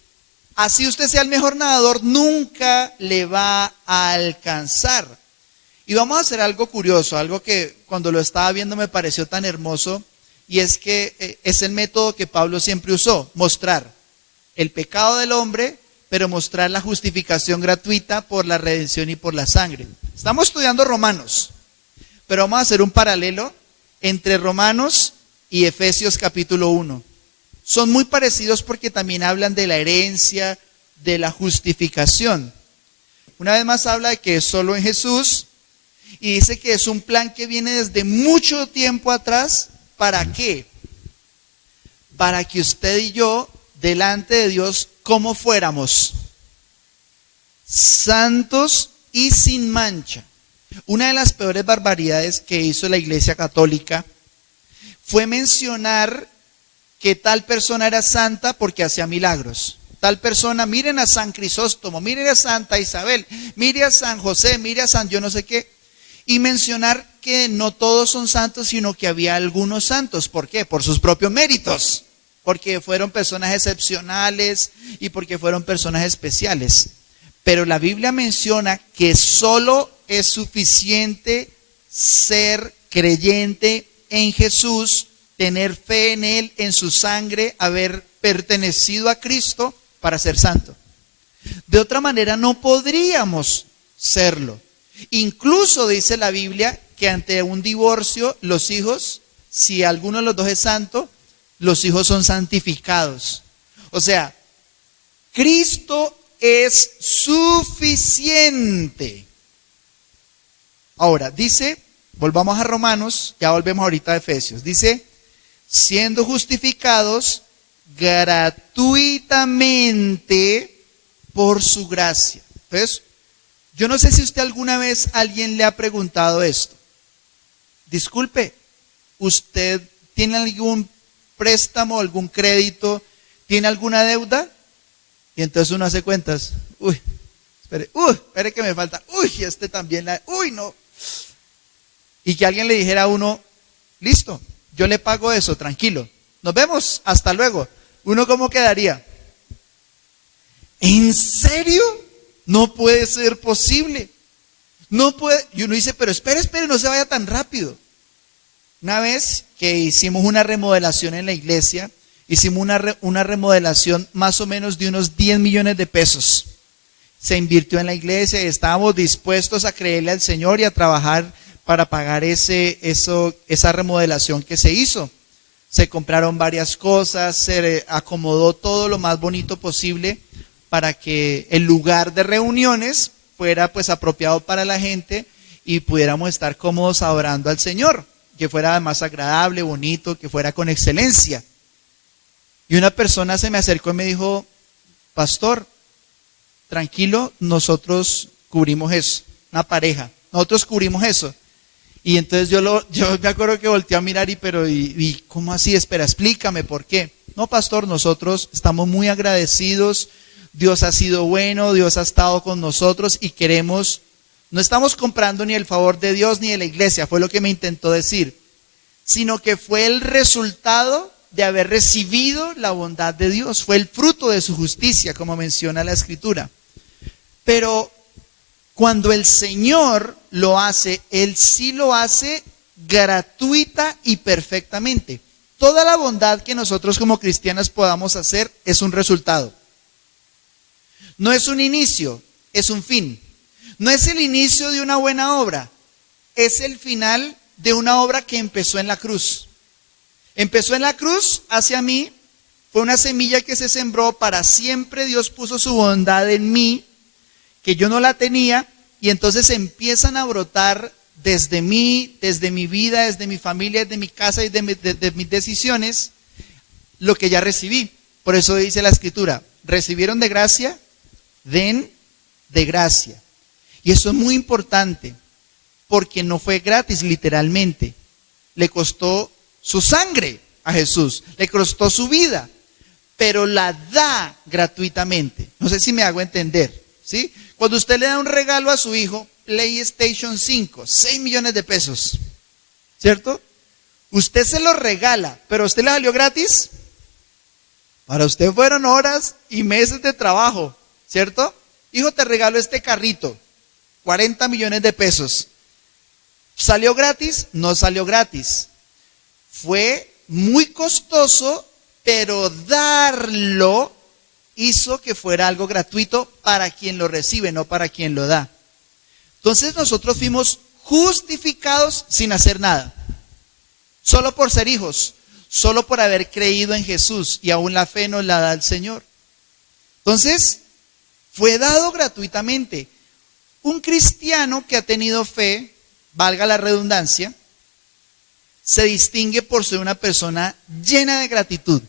Así usted sea el mejor nadador, nunca le va a alcanzar. Y vamos a hacer algo curioso, algo que cuando lo estaba viendo me pareció tan hermoso, y es que es el método que Pablo siempre usó, mostrar el pecado del hombre, pero mostrar la justificación gratuita por la redención y por la sangre. Estamos estudiando Romanos, pero vamos a hacer un paralelo entre Romanos y Efesios capítulo 1. Son muy parecidos porque también hablan de la herencia, de la justificación. Una vez más habla de que es solo en Jesús y dice que es un plan que viene desde mucho tiempo atrás. ¿Para qué? Para que usted y yo, delante de Dios, como fuéramos santos y sin mancha. Una de las peores barbaridades que hizo la Iglesia Católica fue mencionar que tal persona era santa porque hacía milagros. Tal persona, miren a San Crisóstomo, miren a Santa Isabel, miren a San José, miren a San yo no sé qué. Y mencionar que no todos son santos, sino que había algunos santos. ¿Por qué? Por sus propios méritos. Porque fueron personas excepcionales y porque fueron personas especiales. Pero la Biblia menciona que solo es suficiente ser creyente en Jesús, tener fe en Él, en su sangre, haber pertenecido a Cristo para ser santo. De otra manera no podríamos serlo. Incluso dice la Biblia que ante un divorcio los hijos, si alguno de los dos es santo, los hijos son santificados. O sea, Cristo es suficiente. Ahora, dice, volvamos a Romanos, ya volvemos ahorita a Efesios, dice, siendo justificados gratuitamente por su gracia. Entonces, yo no sé si usted alguna vez alguien le ha preguntado esto. Disculpe, ¿usted tiene algún préstamo, algún crédito, tiene alguna deuda? Y entonces uno hace cuentas. Espere que me falta. Este también no. Y que alguien le dijera a uno, listo, yo le pago eso, tranquilo. Nos vemos, hasta luego. ¿Uno cómo quedaría? ¿En serio? No puede ser posible. No puede. Y uno dice, pero espere, no se vaya tan rápido. Una vez que hicimos una remodelación en la iglesia, hicimos una remodelación más o menos de unos 10 millones de pesos. Se invirtió en la iglesia y estábamos dispuestos a creerle al Señor y a trabajar para pagar esa remodelación que se hizo. Se compraron varias cosas, se acomodó todo lo más bonito posible para que el lugar de reuniones fuera pues apropiado para la gente y pudiéramos estar cómodos adorando al Señor, que fuera más agradable, bonito, que fuera con excelencia. Y una persona se me acercó y me dijo: pastor, tranquilo, nosotros cubrimos eso, una pareja, nosotros cubrimos eso. Y entonces yo me acuerdo que volteé a mirar y ¿cómo así? Espera, explícame por qué. No, pastor, nosotros estamos muy agradecidos, Dios ha sido bueno, Dios ha estado con nosotros y queremos, no estamos comprando ni el favor de Dios ni de la iglesia, fue lo que me intentó decir, sino que fue el resultado de haber recibido la bondad de Dios, fue el fruto de su justicia, como menciona la Escritura. Pero cuando el Señor lo hace, Él sí lo hace gratuita y perfectamente. Toda la bondad que nosotros como cristianos podamos hacer es un resultado. No es un inicio, es un fin. No es el inicio de una buena obra, es el final de una obra que empezó en la cruz. Empezó en la cruz hacia mí, fue una semilla que se sembró para siempre. Dios puso su bondad en mí, que yo no la tenía, y entonces empiezan a brotar desde mí, desde mi vida, desde mi familia, desde mi casa y de mis decisiones, lo que ya recibí. Por eso dice la Escritura: recibieron de gracia, den de gracia. Y eso es muy importante, porque no fue gratis literalmente. Le costó su sangre a Jesús, le costó su vida, pero la da gratuitamente. No sé si me hago entender, ¿sí? Cuando usted le da un regalo a su hijo, PlayStation 5, 6 millones de pesos, ¿cierto? Usted se lo regala, pero ¿a usted le salió gratis? Para usted fueron horas y meses de trabajo, ¿cierto? Hijo, te regalo este carrito, 40 millones de pesos. ¿Salió gratis? No salió gratis. Fue muy costoso, pero darlo hizo que fuera algo gratuito para quien lo recibe, no para quien lo da. Entonces nosotros fuimos justificados sin hacer nada, solo por ser hijos, solo por haber creído en Jesús, y aún la fe nos la da el Señor. Entonces, fue dado gratuitamente. Un cristiano que ha tenido fe, valga la redundancia, se distingue por ser una persona llena de gratitud.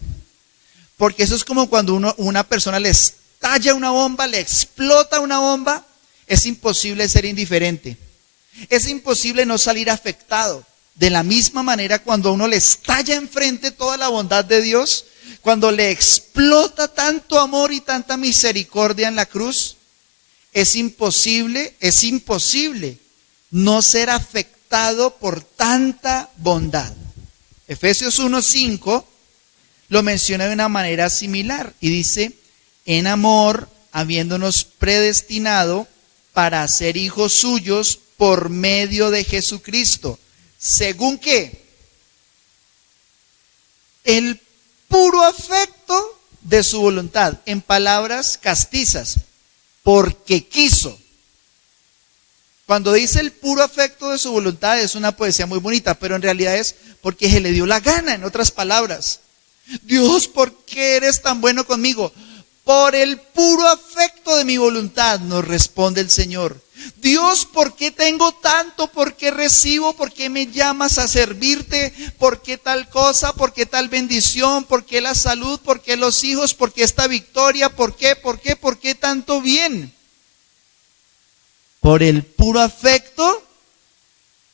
Porque eso es como cuando una persona le estalla una bomba, le explota una bomba, es imposible ser indiferente. Es imposible no salir afectado. De la misma manera, cuando a uno le estalla enfrente toda la bondad de Dios, cuando le explota tanto amor y tanta misericordia en la cruz, es imposible no ser afectado por tanta bondad. Efesios 1:5 lo menciona de una manera similar y dice: en amor, habiéndonos predestinado para ser hijos suyos por medio de Jesucristo. ¿Según qué? El puro afecto de su voluntad. En palabras castizas, porque quiso. Cuando dice el puro afecto de su voluntad, es una poesía muy bonita, pero en realidad es porque se le dio la gana, en otras palabras. Dios, ¿por qué eres tan bueno conmigo? Por el puro afecto de mi voluntad, nos responde el Señor. Dios, ¿por qué tengo tanto? ¿Por qué recibo? ¿Por qué me llamas a servirte? ¿Por qué tal cosa? ¿Por qué tal bendición? ¿Por qué la salud? ¿Por qué los hijos? ¿Por qué esta victoria? ¿Por qué? ¿Por qué? ¿Por qué tanto bien? Por el puro afecto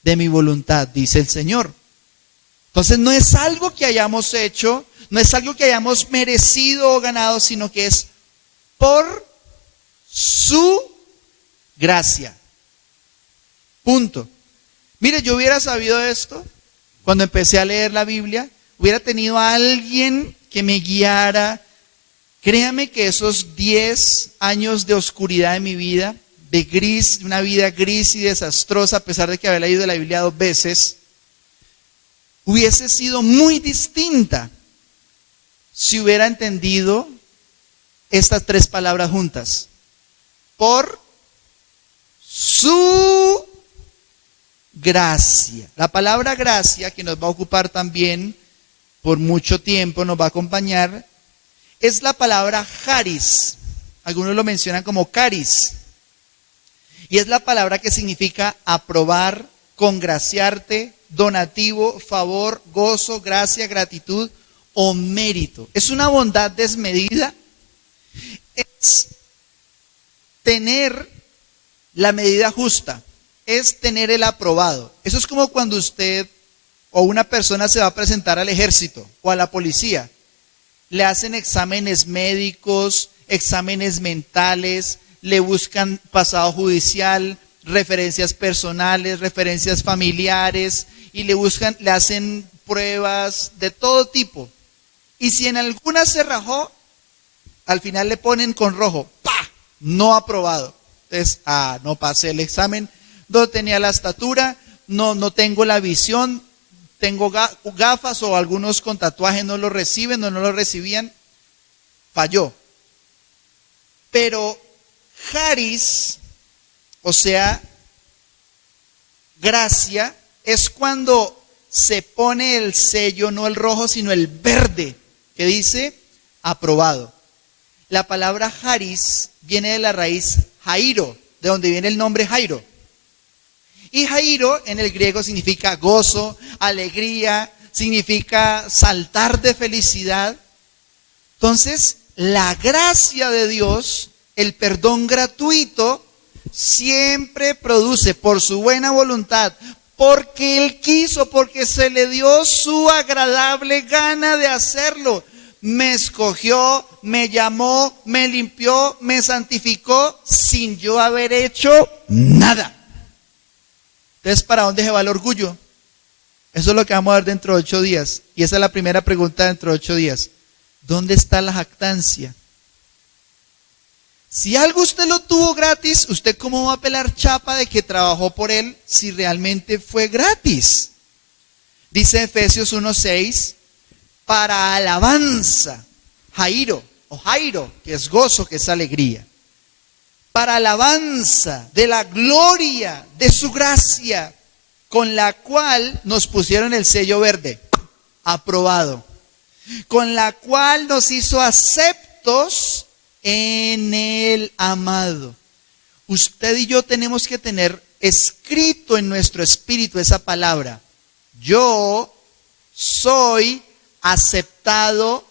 de mi voluntad, dice el Señor. Entonces no es algo que hayamos hecho, no es algo que hayamos merecido o ganado, sino que es por su gracia. Punto. Mire, yo hubiera sabido esto cuando empecé a leer la Biblia, hubiera tenido a alguien que me guiara. Créame que esos 10 años de oscuridad de mi vida, de gris, una vida gris y desastrosa, a pesar de que había leído la Biblia 2 veces, hubiese sido muy distinta si hubiera entendido estas 3 palabras juntas. Por su gracia. La palabra gracia, que nos va a ocupar también por mucho tiempo, nos va a acompañar, es la palabra charis. Algunos lo mencionan como caris. Y es la palabra que significa aprobar, congraciarte, donativo, favor, gozo, gracia, gratitud o mérito. Es una bondad desmedida. Es tener la medida justa. Es tener el aprobado. Eso es como cuando usted o una persona se va a presentar al ejército o a la policía. Le hacen exámenes médicos, exámenes mentales, le buscan pasado judicial, referencias personales, referencias familiares, y le hacen pruebas de todo tipo. Y si en alguna se rajó, al final le ponen con rojo, ¡pa! No aprobado. Entonces, no pasé el examen, no tenía la estatura, no tengo la visión, tengo gafas, o algunos con tatuajes no lo reciben o no lo recibían, falló. Pero charis, o sea, gracia, es cuando se pone el sello, no el rojo, sino el verde, que dice aprobado. La palabra charis viene de la raíz Jairo, de donde viene el nombre Jairo. Y Jairo en el griego significa gozo, alegría, significa saltar de felicidad. Entonces, la gracia de Dios, el perdón gratuito, siempre produce por su buena voluntad, porque Él quiso, porque se le dio su agradable gana de hacerlo. Me escogió, me llamó, me limpió, me santificó sin yo haber hecho nada. Entonces, ¿para dónde se va el orgullo? Eso es lo que vamos a ver dentro de 8 días. Y esa es la primera pregunta dentro de 8 días. ¿Dónde está la jactancia? Si algo usted lo tuvo gratis, ¿usted cómo va a pelar chapa de que trabajó por él si realmente fue gratis? Dice Efesios 1:6, para alabanza, Jairo, que es gozo, que es alegría. Para alabanza de la gloria de su gracia, con la cual nos pusieron el sello verde, aprobado, con la cual nos hizo aceptos en el amado. Usted y yo tenemos que tener escrito en nuestro espíritu esa palabra: yo soy aceptado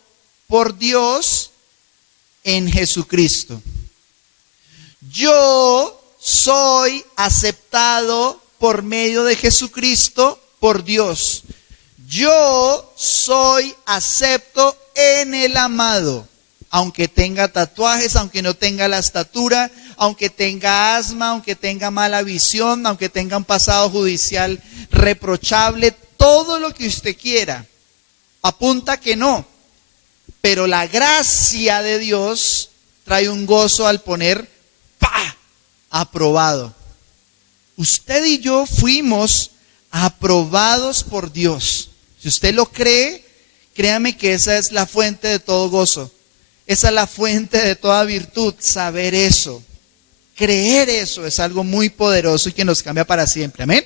por Dios en Jesucristo. Yo soy aceptado por medio de Jesucristo por Dios. Yo soy acepto en el amado. Aunque tenga tatuajes, aunque no tenga la estatura, aunque tenga asma, aunque tenga mala visión, aunque tenga un pasado judicial reprochable, todo lo que usted quiera, apunta que no. Pero la gracia de Dios trae un gozo al poner ¡pa! Aprobado. Usted y yo fuimos aprobados por Dios. Si usted lo cree, créame que esa es la fuente de todo gozo. Esa es la fuente de toda virtud. Saber eso, creer eso, es algo muy poderoso y que nos cambia para siempre. Amén.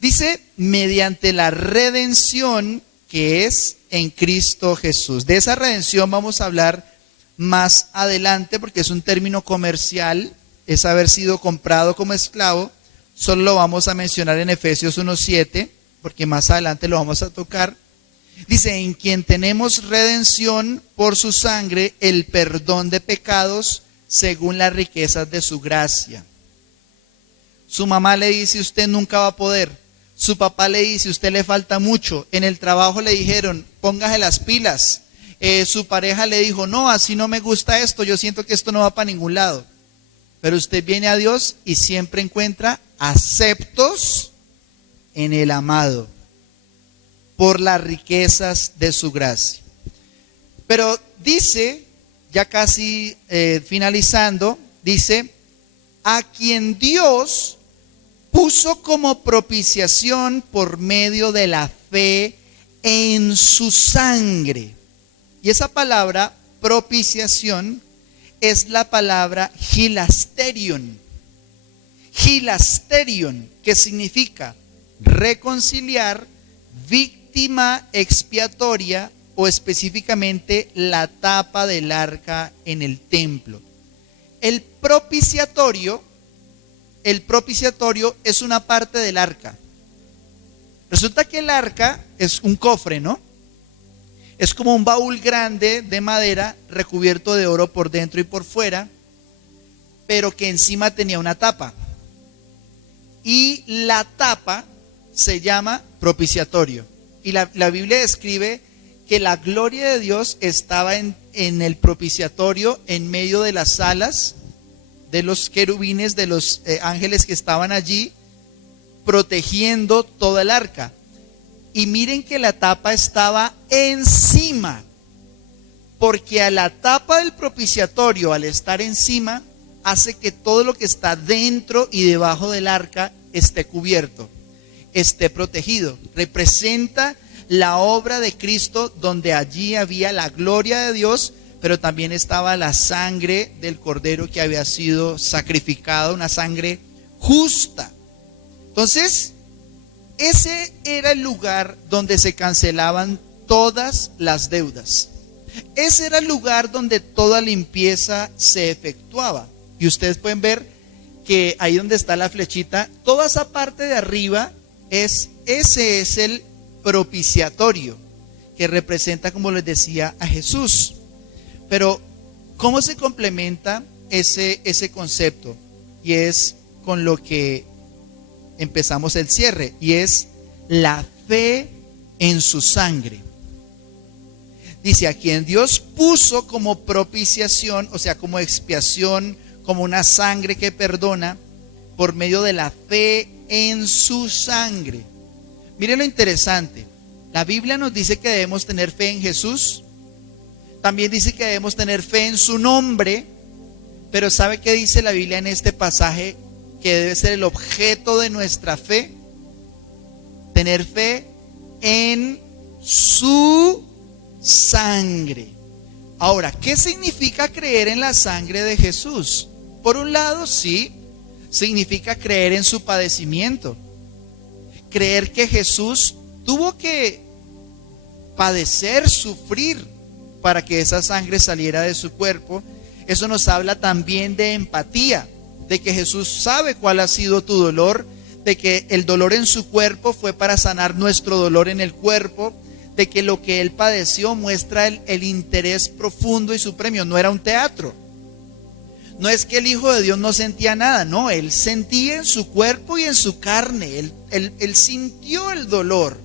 Dice, mediante la redención que es en Cristo Jesús. De esa redención vamos a hablar más adelante, porque es un término comercial, es haber sido comprado como esclavo. Solo lo vamos a mencionar en Efesios 1:7, porque más adelante lo vamos a tocar. Dice, en quien tenemos redención por su sangre, el perdón de pecados según las riquezas de su gracia. Su mamá le dice, usted nunca va a poder. Su papá le dice, usted le falta mucho. En el trabajo le dijeron, póngase las pilas. Su pareja le dijo, no, así no me gusta esto, yo siento que esto no va para ningún lado. Pero usted viene a Dios y siempre encuentra aceptos en el amado, por las riquezas de su gracia. Pero dice, ya casi finalizando, dice, a quien Dios puso como propiciación por medio de la fe en su sangre. Y esa palabra, propiciación, es la palabra hilasterion. Hilasterion, que significa reconciliar, víctima expiatoria, o específicamente la tapa del arca en el templo. El propiciatorio el propiciatorio es una parte del arca. Resulta que el arca es un cofre, ¿no? Es como un baúl grande de madera recubierto de oro por dentro y por fuera, pero que encima tenía una tapa. Y la tapa se llama propiciatorio. Y la Biblia describe que la gloria de Dios estaba en el propiciatorio, en medio de las alas de los querubines, de los ángeles que estaban allí, protegiendo toda el arca. Y miren que la tapa estaba encima, porque a la tapa del propiciatorio, al estar encima, hace que todo lo que está dentro y debajo del arca esté cubierto, esté protegido. Representa la obra de Cristo, donde allí había la gloria de Dios, pero también estaba la sangre del cordero que había sido sacrificado, una sangre justa. Entonces, ese era el lugar donde se cancelaban todas las deudas. Ese era el lugar donde toda limpieza se efectuaba. Y ustedes pueden ver que ahí donde está la flechita, toda esa parte de arriba, ese es el propiciatorio, que representa, como les decía, a Jesús. Pero, ¿cómo se complementa ese concepto? Y es con lo que empezamos el cierre, y es la fe en su sangre. Dice, a quien Dios puso como propiciación, o sea, como expiación, como una sangre que perdona, por medio de la fe en su sangre. Miren lo interesante, la Biblia nos dice que debemos tener fe en Jesús, también dice que debemos tener fe en su nombre, pero ¿sabe qué dice la Biblia en este pasaje que debe ser el objeto de nuestra fe? Tener fe en su sangre. Ahora, ¿qué significa creer en la sangre de Jesús? Por un lado, sí, significa creer en su padecimiento, creer que Jesús tuvo que padecer, sufrir para que esa sangre saliera de su cuerpo. Eso nos habla también de empatía, de que Jesús sabe cuál ha sido tu dolor, de que el dolor en su cuerpo fue para sanar nuestro dolor en el cuerpo, de que lo que Él padeció muestra el interés profundo y supremo. No era un teatro. No es que el Hijo de Dios no sentía nada, no, Él sentía en su cuerpo y en su carne, Él sintió el dolor.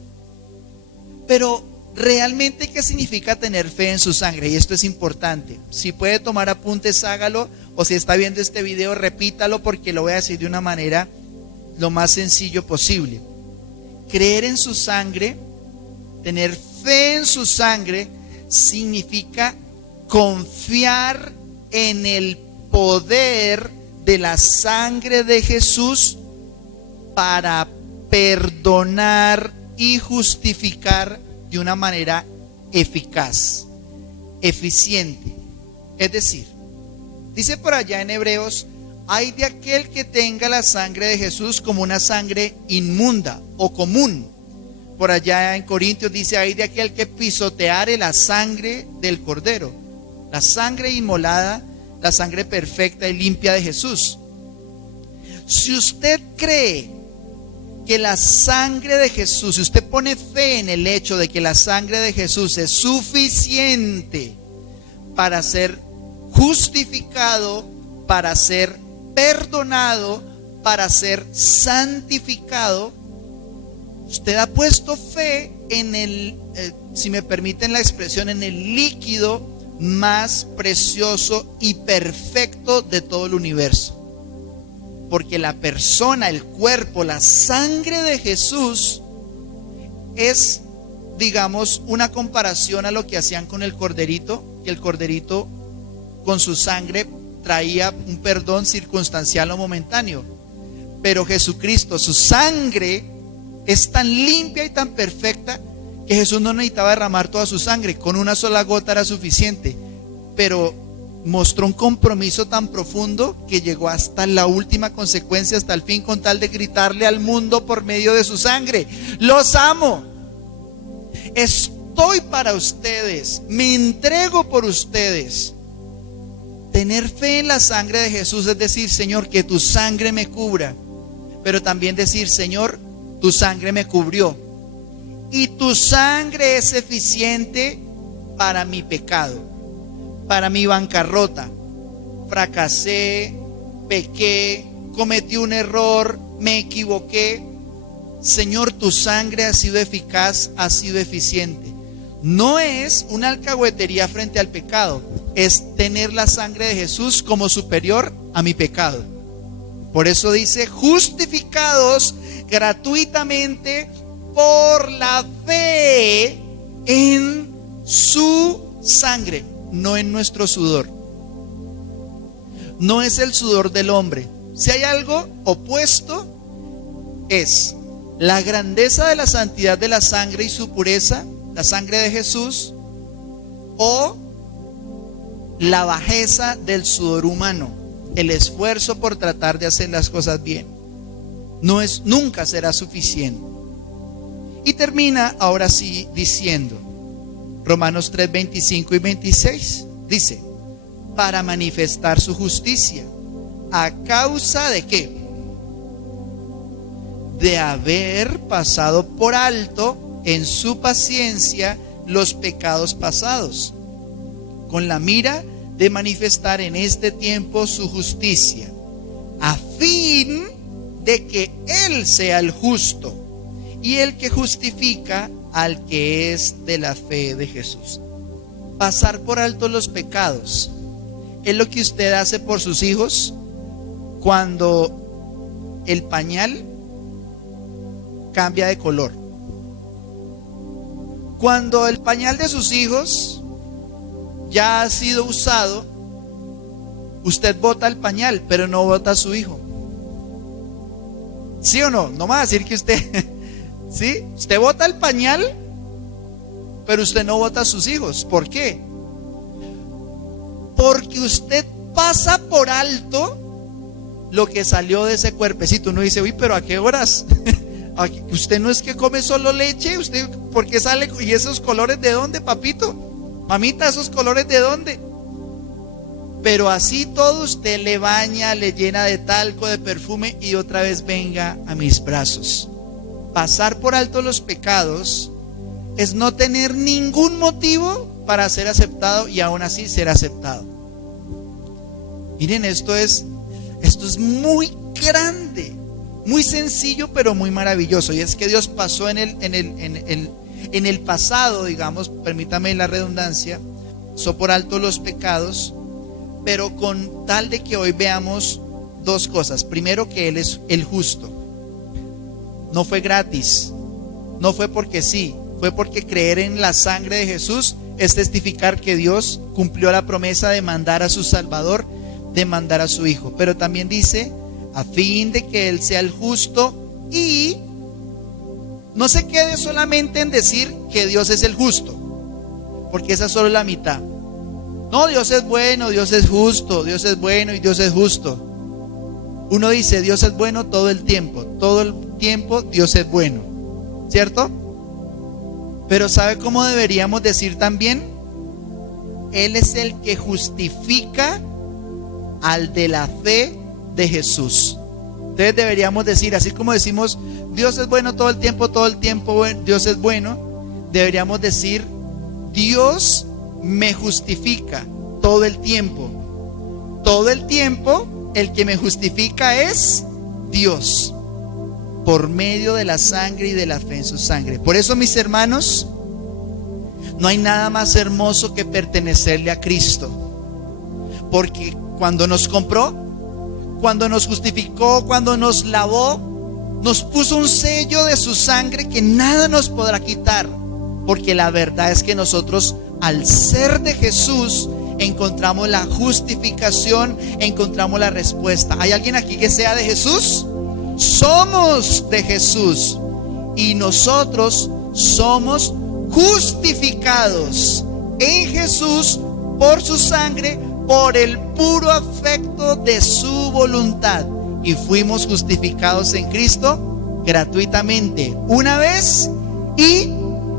Pero realmente, ¿qué significa tener fe en su sangre? Y esto es importante. Si puede tomar apuntes, hágalo, o si está viendo este video, repítalo, porque lo voy a decir de una manera lo más sencillo posible. Creer en su sangre, tener fe en su sangre, significa confiar en el poder de la sangre de Jesús para perdonar y justificar de una manera eficaz, eficiente. Es decir, dice por allá en Hebreos, hay de aquel que tenga la sangre de Jesús como una sangre inmunda o común. Por allá en Corintios dice, hay de aquel que pisoteare la sangre del Cordero, la sangre inmolada, la sangre perfecta y limpia de Jesús. Si usted cree que la sangre de Jesús, si usted pone fe en el hecho de que la sangre de Jesús es suficiente para ser justificado, para ser perdonado, para ser santificado, usted ha puesto fe en el, si me permiten la expresión, en el líquido más precioso y perfecto de todo el universo. Porque la persona, el cuerpo, la sangre de Jesús es, digamos, una comparación a lo que hacían con el corderito, que el corderito con su sangre traía un perdón circunstancial o momentáneo. Pero Jesucristo, su sangre es tan limpia y tan perfecta que Jesús no necesitaba derramar toda su sangre, con una sola gota era suficiente, pero mostró un compromiso tan profundo que llegó hasta la última consecuencia, hasta el fin, con tal de gritarle al mundo por medio de su sangre: los amo, estoy para ustedes, me entrego por ustedes. tener fe en la sangre de Jesús es decir, Señor, que tu sangre me cubra. Pero también decir, Señor, tu sangre me cubrió. Y tu sangre es eficiente para mi pecado, para mi bancarrota. Fracasé, pequé, cometí un error, me equivoqué. Señor, tu sangre ha sido eficaz, ha sido eficiente. No es una alcahuetería frente al pecado, es tener la sangre de Jesús como superior a mi pecado. Por eso dice, justificados gratuitamente por la fe en su sangre, no en nuestro sudor. No es el sudor del hombre. Si hay algo opuesto, es la grandeza de la santidad de la sangre y su pureza, la sangre de Jesús, o la bajeza del sudor humano, el esfuerzo por tratar de hacer las cosas bien. Nunca será suficiente. Y termina ahora sí diciendo, Romanos 3, 25 y 26, dice, para manifestar su justicia, ¿a causa de qué? De haber pasado por alto en su paciencia los pecados pasados, con la mira de manifestar en este tiempo su justicia, a fin de que Él sea el justo y el que justifica al que es de la fe de Jesús. Pasar por alto los pecados es lo que usted hace por sus hijos cuando el pañal cambia de color. Cuando el pañal de sus hijos ya ha sido usado, usted bota el pañal, pero no bota a su hijo. ¿Sí o no? No me va a decir que usted, ¿sí? Usted bota el pañal, pero usted no bota a sus hijos. ¿Por qué? Porque usted pasa por alto lo que salió de ese cuerpecito. Uno dice, uy, pero ¿a qué horas? Usted no es que come solo leche, usted, ¿por qué sale? ¿Y esos colores de dónde, papito? Mamita, ¿esos colores de dónde? Pero así todo usted le baña, le llena de talco, de perfume y otra vez venga a mis brazos. Pasar por alto los pecados es no tener ningún motivo para ser aceptado y aún así ser aceptado. Miren, esto es muy grande, muy sencillo, pero muy maravilloso. Y es que Dios pasó en el pasado, digamos, permítame la redundancia, pasó por alto los pecados, pero con tal de que hoy veamos dos cosas. Primero, que Él es el justo. No fue gratis, no fue porque sí, fue porque creer en la sangre de Jesús es testificar que Dios cumplió la promesa de mandar a su Salvador, de mandar a su Hijo. Pero también dice, a fin de que Él sea el justo, y no se quede solamente en decir que Dios es el justo, porque esa es solo la mitad. No, Dios es bueno, Dios es justo, Dios es bueno y Dios es justo. Uno dice, Dios es bueno todo el tiempo Dios es bueno, ¿cierto? Pero ¿sabe cómo deberíamos decir también? Él es el que justifica al de la fe de Jesús. Entonces deberíamos decir, así como decimos Dios es bueno todo el tiempo Dios es bueno, deberíamos decir Dios me justifica todo el tiempo el que me justifica es Dios, por medio de la sangre y de la fe en su sangre. Por eso, mis hermanos, no hay nada más hermoso que pertenecerle a Cristo, porque cuando nos compró, cuando nos justificó, cuando nos lavó, nos puso un sello de su sangre que nada nos podrá quitar, porque la verdad es que nosotros, al ser de Jesús, encontramos la justificación, encontramos la respuesta. ¿Hay alguien aquí que sea de Jesús? Somos de Jesús y nosotros somos justificados en Jesús por su sangre, por el puro afecto de su voluntad, y fuimos justificados en Cristo gratuitamente, una vez y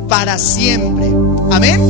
para siempre. Amén.